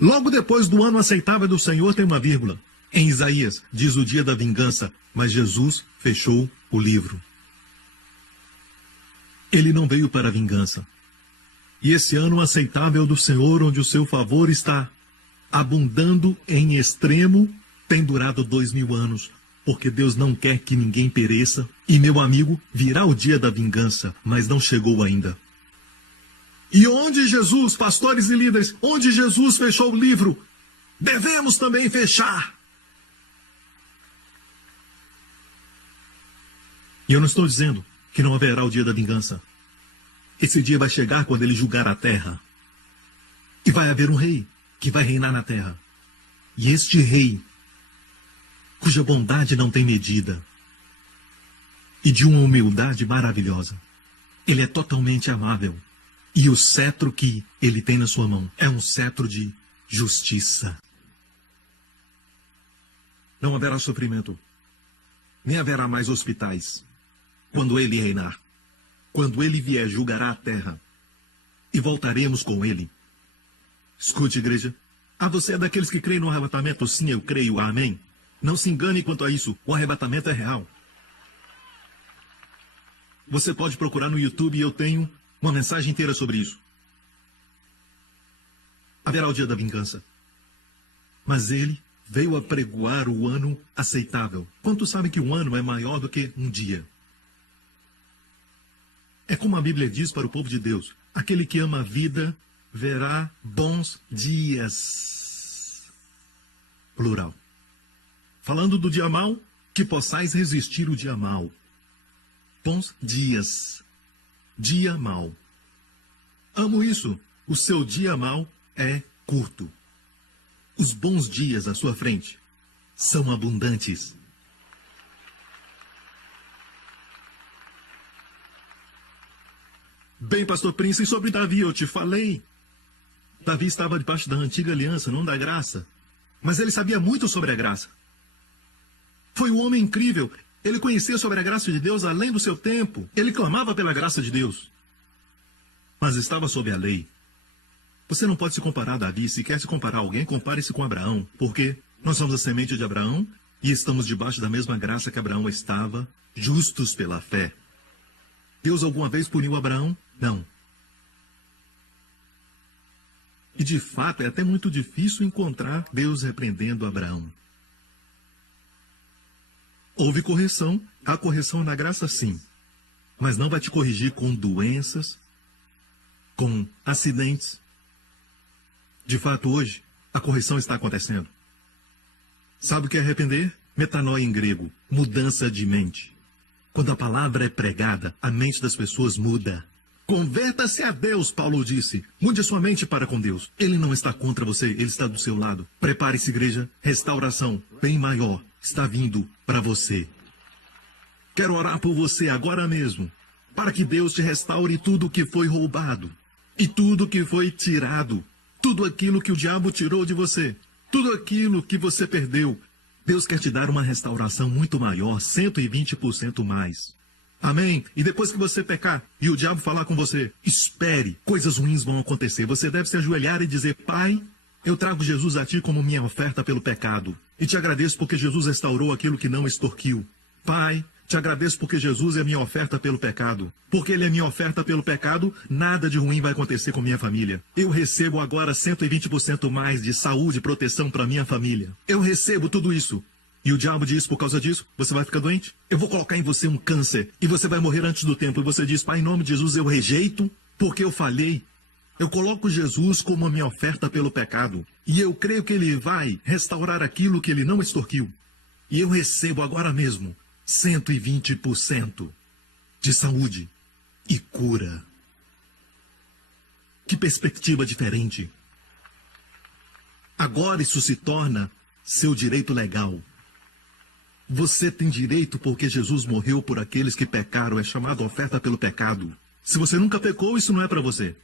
Logo depois do ano aceitável do Senhor tem uma vírgula. Em Isaías diz o dia da vingança, mas Jesus fechou o livro. Ele não veio para a vingança. E esse ano aceitável do Senhor, onde o seu favor está abundando em extremo, tem durado 2000 anos, porque Deus não quer que ninguém pereça. E, meu amigo, virá o dia da vingança, mas não chegou ainda. E onde Jesus, pastores e líderes, onde Jesus fechou o livro, devemos também fechar. E eu não estou dizendo que não haverá o dia da vingança. Esse dia vai chegar quando ele julgar a terra. E vai haver um rei que vai reinar na terra. E este rei, cuja bondade não tem medida, e de uma humildade maravilhosa, ele é totalmente amável. E o cetro que ele tem na sua mão é um cetro de justiça. Não haverá sofrimento, nem haverá mais hospitais, quando ele reinar. Quando ele vier, julgará a terra, e voltaremos com ele. Escute, igreja. Você é daqueles que creem no arrebatamento? Sim, eu creio. Amém. Não se engane quanto a isso. O arrebatamento é real. Você pode procurar no YouTube e eu tenho uma mensagem inteira sobre isso. haverá o dia da vingança. Mas ele veio apregoar o ano aceitável. Quantos sabem que um ano é maior do que um dia? É como a Bíblia diz para o povo de Deus: aquele que ama a vida verá bons dias. Plural. Falando do dia mau, que possais resistir o dia mau. Bons dias. Dia mau. Amo isso. O seu dia mau é curto. Os bons dias à sua frente são abundantes. Bem, pastor Prince, sobre Davi eu te falei. Davi estava debaixo da antiga aliança, não da graça. Mas ele sabia muito sobre a graça. Foi um homem incrível. Ele conhecia sobre a graça de Deus além do seu tempo. Ele clamava pela graça de Deus. Mas estava sob a lei. Você não pode se comparar a Davi. Se quer se comparar a alguém, compare-se com Abraão. Porque nós somos a semente de Abraão e estamos debaixo da mesma graça que Abraão estava, justos pela fé. Deus alguma vez puniu Abraão? Não. E de fato é até muito difícil encontrar Deus repreendendo Abraão. Houve correção, há correção na graça sim, mas não vai te corrigir com doenças, com acidentes. De fato hoje, a correção está acontecendo. Sabe o que é arrepender? Metanoia em grego, mudança de mente. Quando a palavra é pregada, a mente das pessoas muda. Converta-se a Deus, Paulo disse. Mude a sua mente para com Deus. Ele não está contra você, ele está do seu lado. Prepare-se, igreja. Restauração, bem maior, está vindo para você. Quero orar por você agora mesmo, para que Deus te restaure tudo o que foi roubado. E tudo que foi tirado. Tudo aquilo que o diabo tirou de você. Tudo aquilo que você perdeu. Deus quer te dar uma restauração muito maior, 120% mais. Amém? E depois que você pecar e o diabo falar com você, espere, coisas ruins vão acontecer. Você deve se ajoelhar e dizer: Pai, eu trago Jesus a Ti como minha oferta pelo pecado. E te agradeço porque Jesus restaurou aquilo que não extorquiu. Pai, te agradeço porque Jesus é minha oferta pelo pecado. Porque Ele é minha oferta pelo pecado, nada de ruim vai acontecer com minha família. Eu recebo agora 120% mais de saúde e proteção para minha família. Eu recebo tudo isso. E o diabo diz: por causa disso, você vai ficar doente? Eu vou colocar em você um câncer e você vai morrer antes do tempo. E você diz: Pai, em nome de Jesus, eu rejeito porque eu falhei. Eu coloco Jesus como a minha oferta pelo pecado. E eu creio que Ele vai restaurar aquilo que Ele não extorquiu. E eu recebo agora mesmo 120% de saúde e cura. Que perspectiva diferente. Agora isso se torna seu direito legal. Você tem direito porque Jesus morreu por aqueles que pecaram. É chamado oferta pelo pecado. Se você nunca pecou, isso não é para você.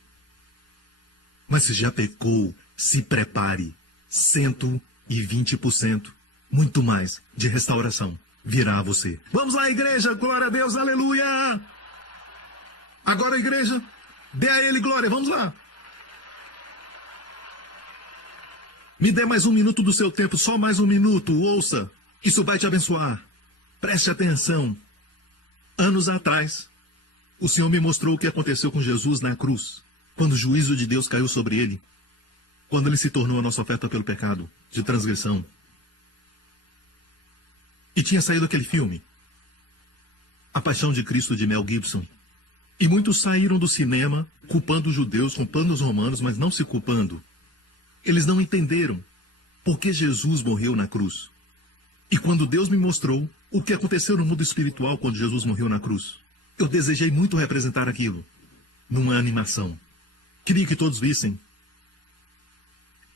Mas se já pecou, se prepare. 120%. Muito mais de restauração virá a você. Vamos lá, igreja. Glória a Deus. Aleluia. Agora, igreja, dê a Ele glória. Vamos lá. Me dê mais um minuto do seu tempo. Só mais um minuto. Ouça. Isso vai te abençoar. Preste atenção. Anos atrás, o Senhor me mostrou o que aconteceu com Jesus na cruz, quando o juízo de Deus caiu sobre Ele, quando Ele se tornou a nossa oferta pelo pecado, de transgressão. E tinha saído aquele filme, A Paixão de Cristo, de Mel Gibson. E muitos saíram do cinema culpando os judeus, culpando os romanos, mas não se culpando. Eles não entenderam por que Jesus morreu na cruz. E quando Deus me mostrou o que aconteceu no mundo espiritual quando Jesus morreu na cruz, eu desejei muito representar aquilo numa animação. Queria que todos vissem.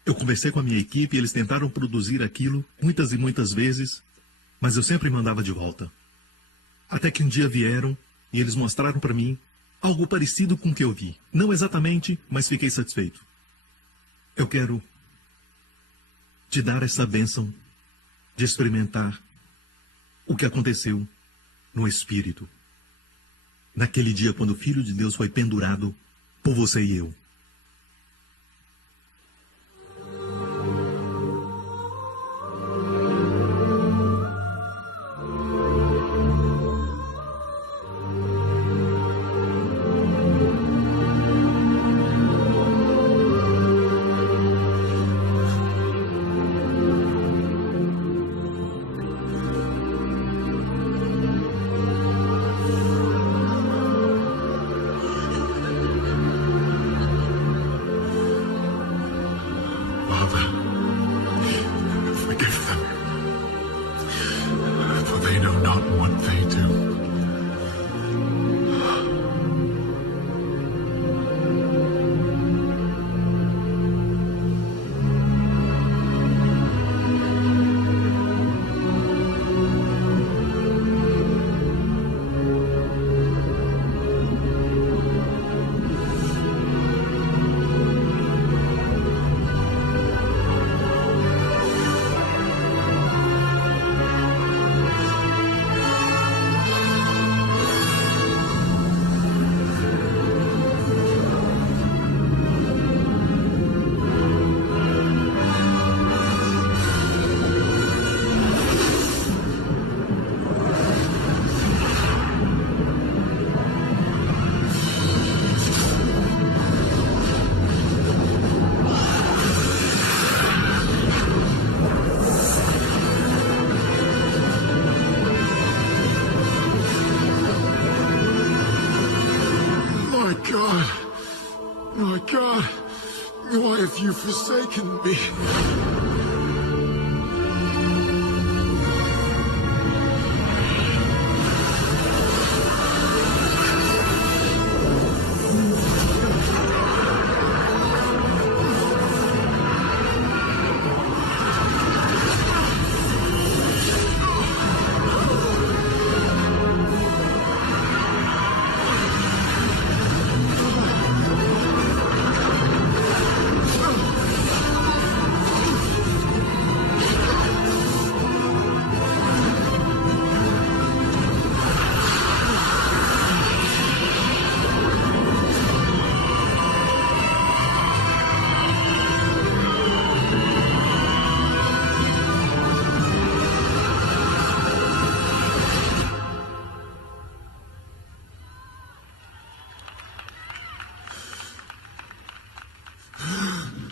Eu conversei com a minha equipe e eles tentaram produzir aquilo muitas e muitas vezes, mas eu sempre mandava de volta. Até que um dia vieram e eles mostraram para mim algo parecido com o que eu vi. Não exatamente, mas fiquei satisfeito. Eu quero te dar essa bênção de experimentar o que aconteceu no Espírito. Naquele dia quando o Filho de Deus foi pendurado por você e eu. have you forsaken me?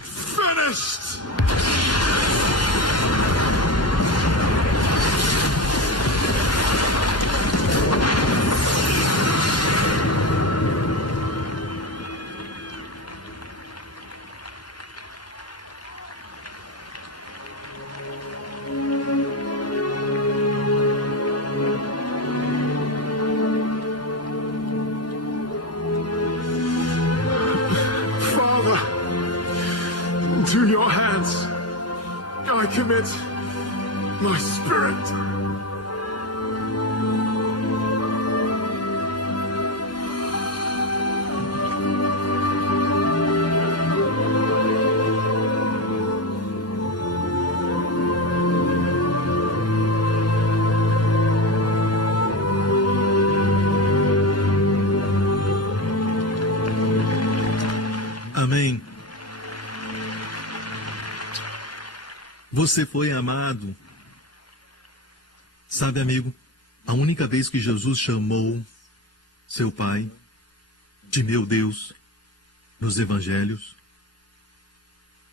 Finished! To your hands, I commit my spirit. Amém. Você foi amado. Sabe, amigo, a única vez que Jesus chamou seu Pai de meu Deus nos evangelhos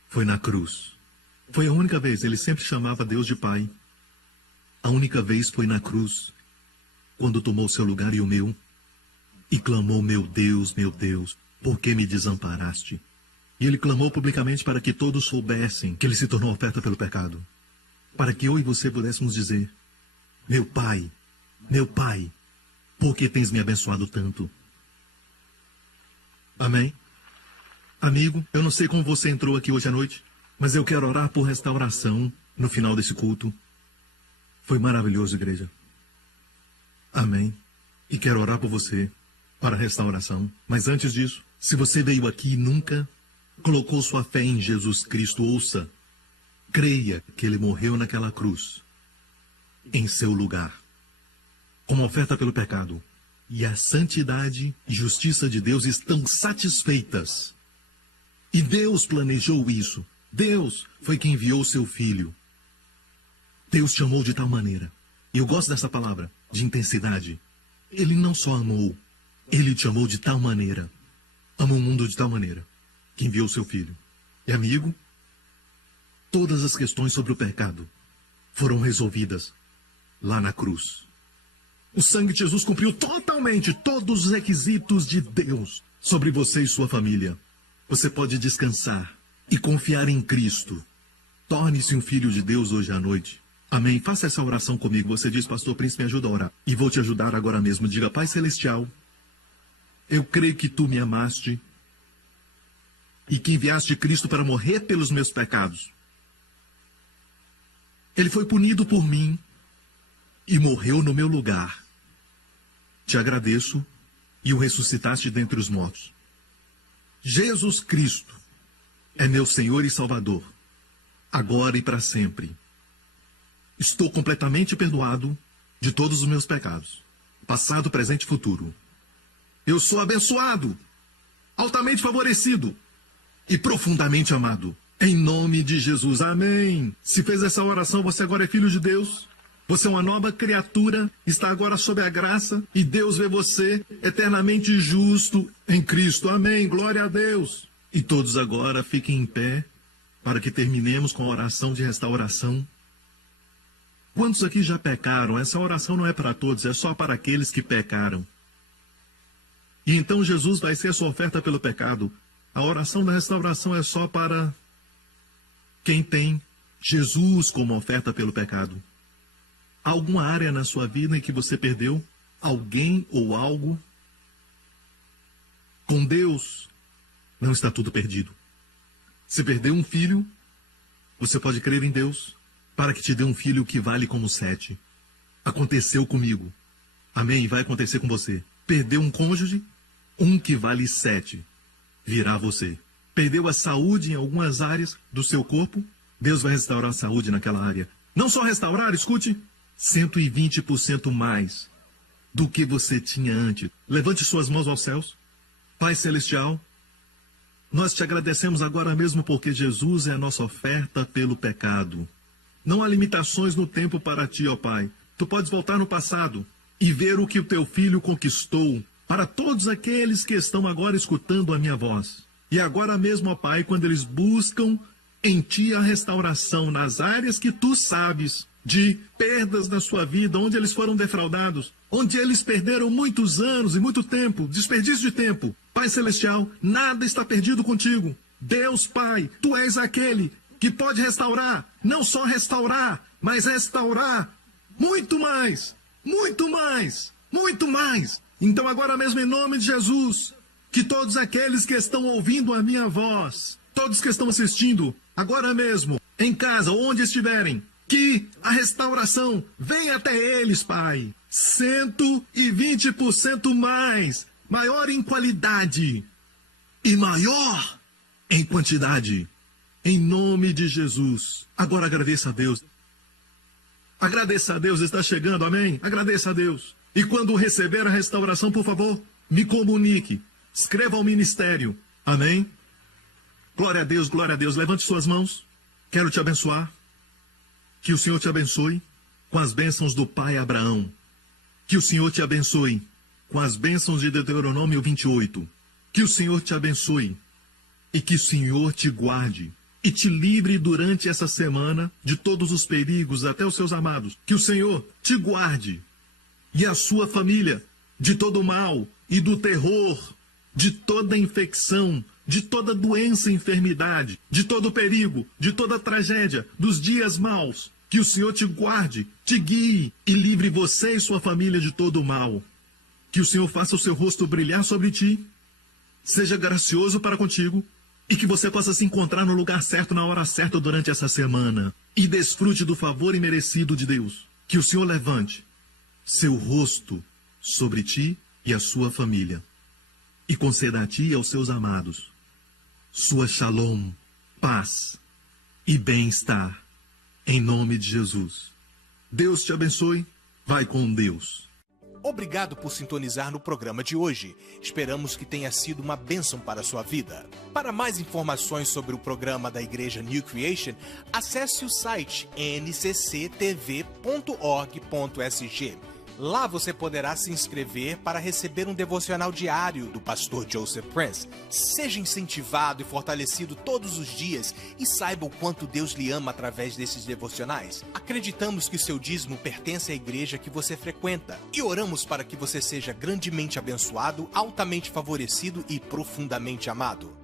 foi na cruz. Foi a única vez. Ele sempre chamava Deus de Pai. A única vez foi na cruz, quando tomou seu lugar e o meu, e clamou: meu Deus, por que me desamparaste? E ele clamou publicamente para que todos soubessem que ele se tornou oferta pelo pecado. Para que eu e você pudéssemos dizer: meu Pai, por que tens me abençoado tanto? Amém? Amigo, eu não sei como você entrou aqui hoje à noite, mas eu quero orar por restauração no final desse culto. Foi maravilhoso, igreja. Amém. E quero orar por você para restauração. Mas antes disso, se você veio aqui e nunca colocou sua fé em Jesus Cristo, ouça, creia que ele morreu naquela cruz, em seu lugar, como oferta pelo pecado. E a santidade e justiça de Deus estão satisfeitas. E Deus planejou isso. Deus foi quem enviou seu Filho. Deus te amou de tal maneira. E eu gosto dessa palavra, de intensidade. Ele não só amou, ele te amou de tal maneira. Amou o mundo de tal maneira que enviou seu Filho. E amigo, todas as questões sobre o pecado foram resolvidas lá na cruz. O sangue de Jesus cumpriu totalmente todos os requisitos de Deus sobre você e sua família. Você pode descansar e confiar em Cristo. Torne-se um filho de Deus hoje à noite. Amém? Faça essa oração comigo. Você diz: pastor Príncipe, me ajuda a orar. E vou te ajudar agora mesmo. Diga: Pai Celestial, eu creio que tu me amaste e que enviaste Cristo para morrer pelos meus pecados. Ele foi punido por mim e morreu no meu lugar. Te agradeço e o ressuscitaste dentre os mortos. Jesus Cristo é meu Senhor e Salvador, agora e para sempre. Estou completamente perdoado de todos os meus pecados, passado, presente e futuro. Eu sou abençoado, altamente favorecido e profundamente amado. Em nome de Jesus, amém. Se fez essa oração, você agora é filho de Deus. Você é uma nova criatura, está agora sob a graça, e Deus vê você eternamente justo em Cristo. Amém, glória a Deus. E todos agora fiquem em pé, para que terminemos com a oração de restauração. Quantos aqui já pecaram? Essa oração não é para todos, é só para aqueles que pecaram. E então Jesus vai ser a sua oferta pelo pecado. A oração da restauração é só para quem tem Jesus como oferta pelo pecado. Há alguma área na sua vida em que você perdeu alguém ou algo? Com Deus, não está tudo perdido. Se perdeu um filho, você pode crer em Deus para que te dê um filho que vale como 7. Aconteceu comigo. Amém? Vai acontecer com você. Perdeu um cônjuge, um que vale 7 virá você. Perdeu a saúde em algumas áreas do seu corpo, Deus vai restaurar a saúde naquela área. Não só restaurar, escute, 120% mais do que você tinha antes. Levante suas mãos aos céus. Pai Celestial, nós te agradecemos agora mesmo porque Jesus é a nossa oferta pelo pecado. Não há limitações no tempo para ti, ó Pai. Tu podes voltar no passado e ver o que o teu filho conquistou para todos aqueles que estão agora escutando a minha voz. E agora mesmo, ó Pai, quando eles buscam em ti a restauração nas áreas que tu sabes de perdas na sua vida, onde eles foram defraudados, onde eles perderam muitos anos e muito tempo, desperdício de tempo. Pai Celestial, nada está perdido contigo. Deus Pai, tu és aquele que pode restaurar, não só restaurar, mas restaurar muito mais, muito mais, muito mais. Então agora mesmo em nome de Jesus, que todos aqueles que estão ouvindo a minha voz, todos que estão assistindo, agora mesmo, em casa, onde estiverem, que a restauração venha até eles, Pai. 120% mais, maior em qualidade e maior em quantidade. Em nome de Jesus. Agora agradeça a Deus. Agradeça a Deus, está chegando, amém? Agradeça a Deus. E quando receber a restauração, por favor, me comunique. Escreva ao ministério, amém? Glória a Deus, glória a Deus. Levante suas mãos. Quero te abençoar. Que o Senhor te abençoe com as bênçãos do pai Abraão. Que o Senhor te abençoe com as bênçãos de Deuteronômio 28. Que o Senhor te abençoe e que o Senhor te guarde e te livre durante essa semana de todos os perigos, até os seus amados. Que o Senhor te guarde e a sua família de todo o mal e do terror, de toda infecção, de toda doença e enfermidade, de todo perigo, de toda tragédia, dos dias maus. Que o Senhor te guarde, te guie e livre você e sua família de todo o mal. Que o Senhor faça o seu rosto brilhar sobre ti, seja gracioso para contigo e que você possa se encontrar no lugar certo, na hora certa durante essa semana e desfrute do favor imerecido de Deus. Que o Senhor levante seu rosto sobre ti e a sua família e conceda a ti e aos seus amados sua shalom, paz e bem-estar, em nome de Jesus. Deus te abençoe. Vai com Deus. Obrigado por sintonizar no programa de hoje. Esperamos que tenha sido uma bênção para a sua vida. Para mais informações sobre o programa da Igreja New Creation, acesse o site ncctv.org.sg. Lá você poderá se inscrever para receber um devocional diário do pastor Joseph Prince. Seja incentivado e fortalecido todos os dias e saiba o quanto Deus lhe ama através desses devocionais. Acreditamos que seu dízimo pertence à igreja que você frequenta e oramos para que você seja grandemente abençoado, altamente favorecido e profundamente amado.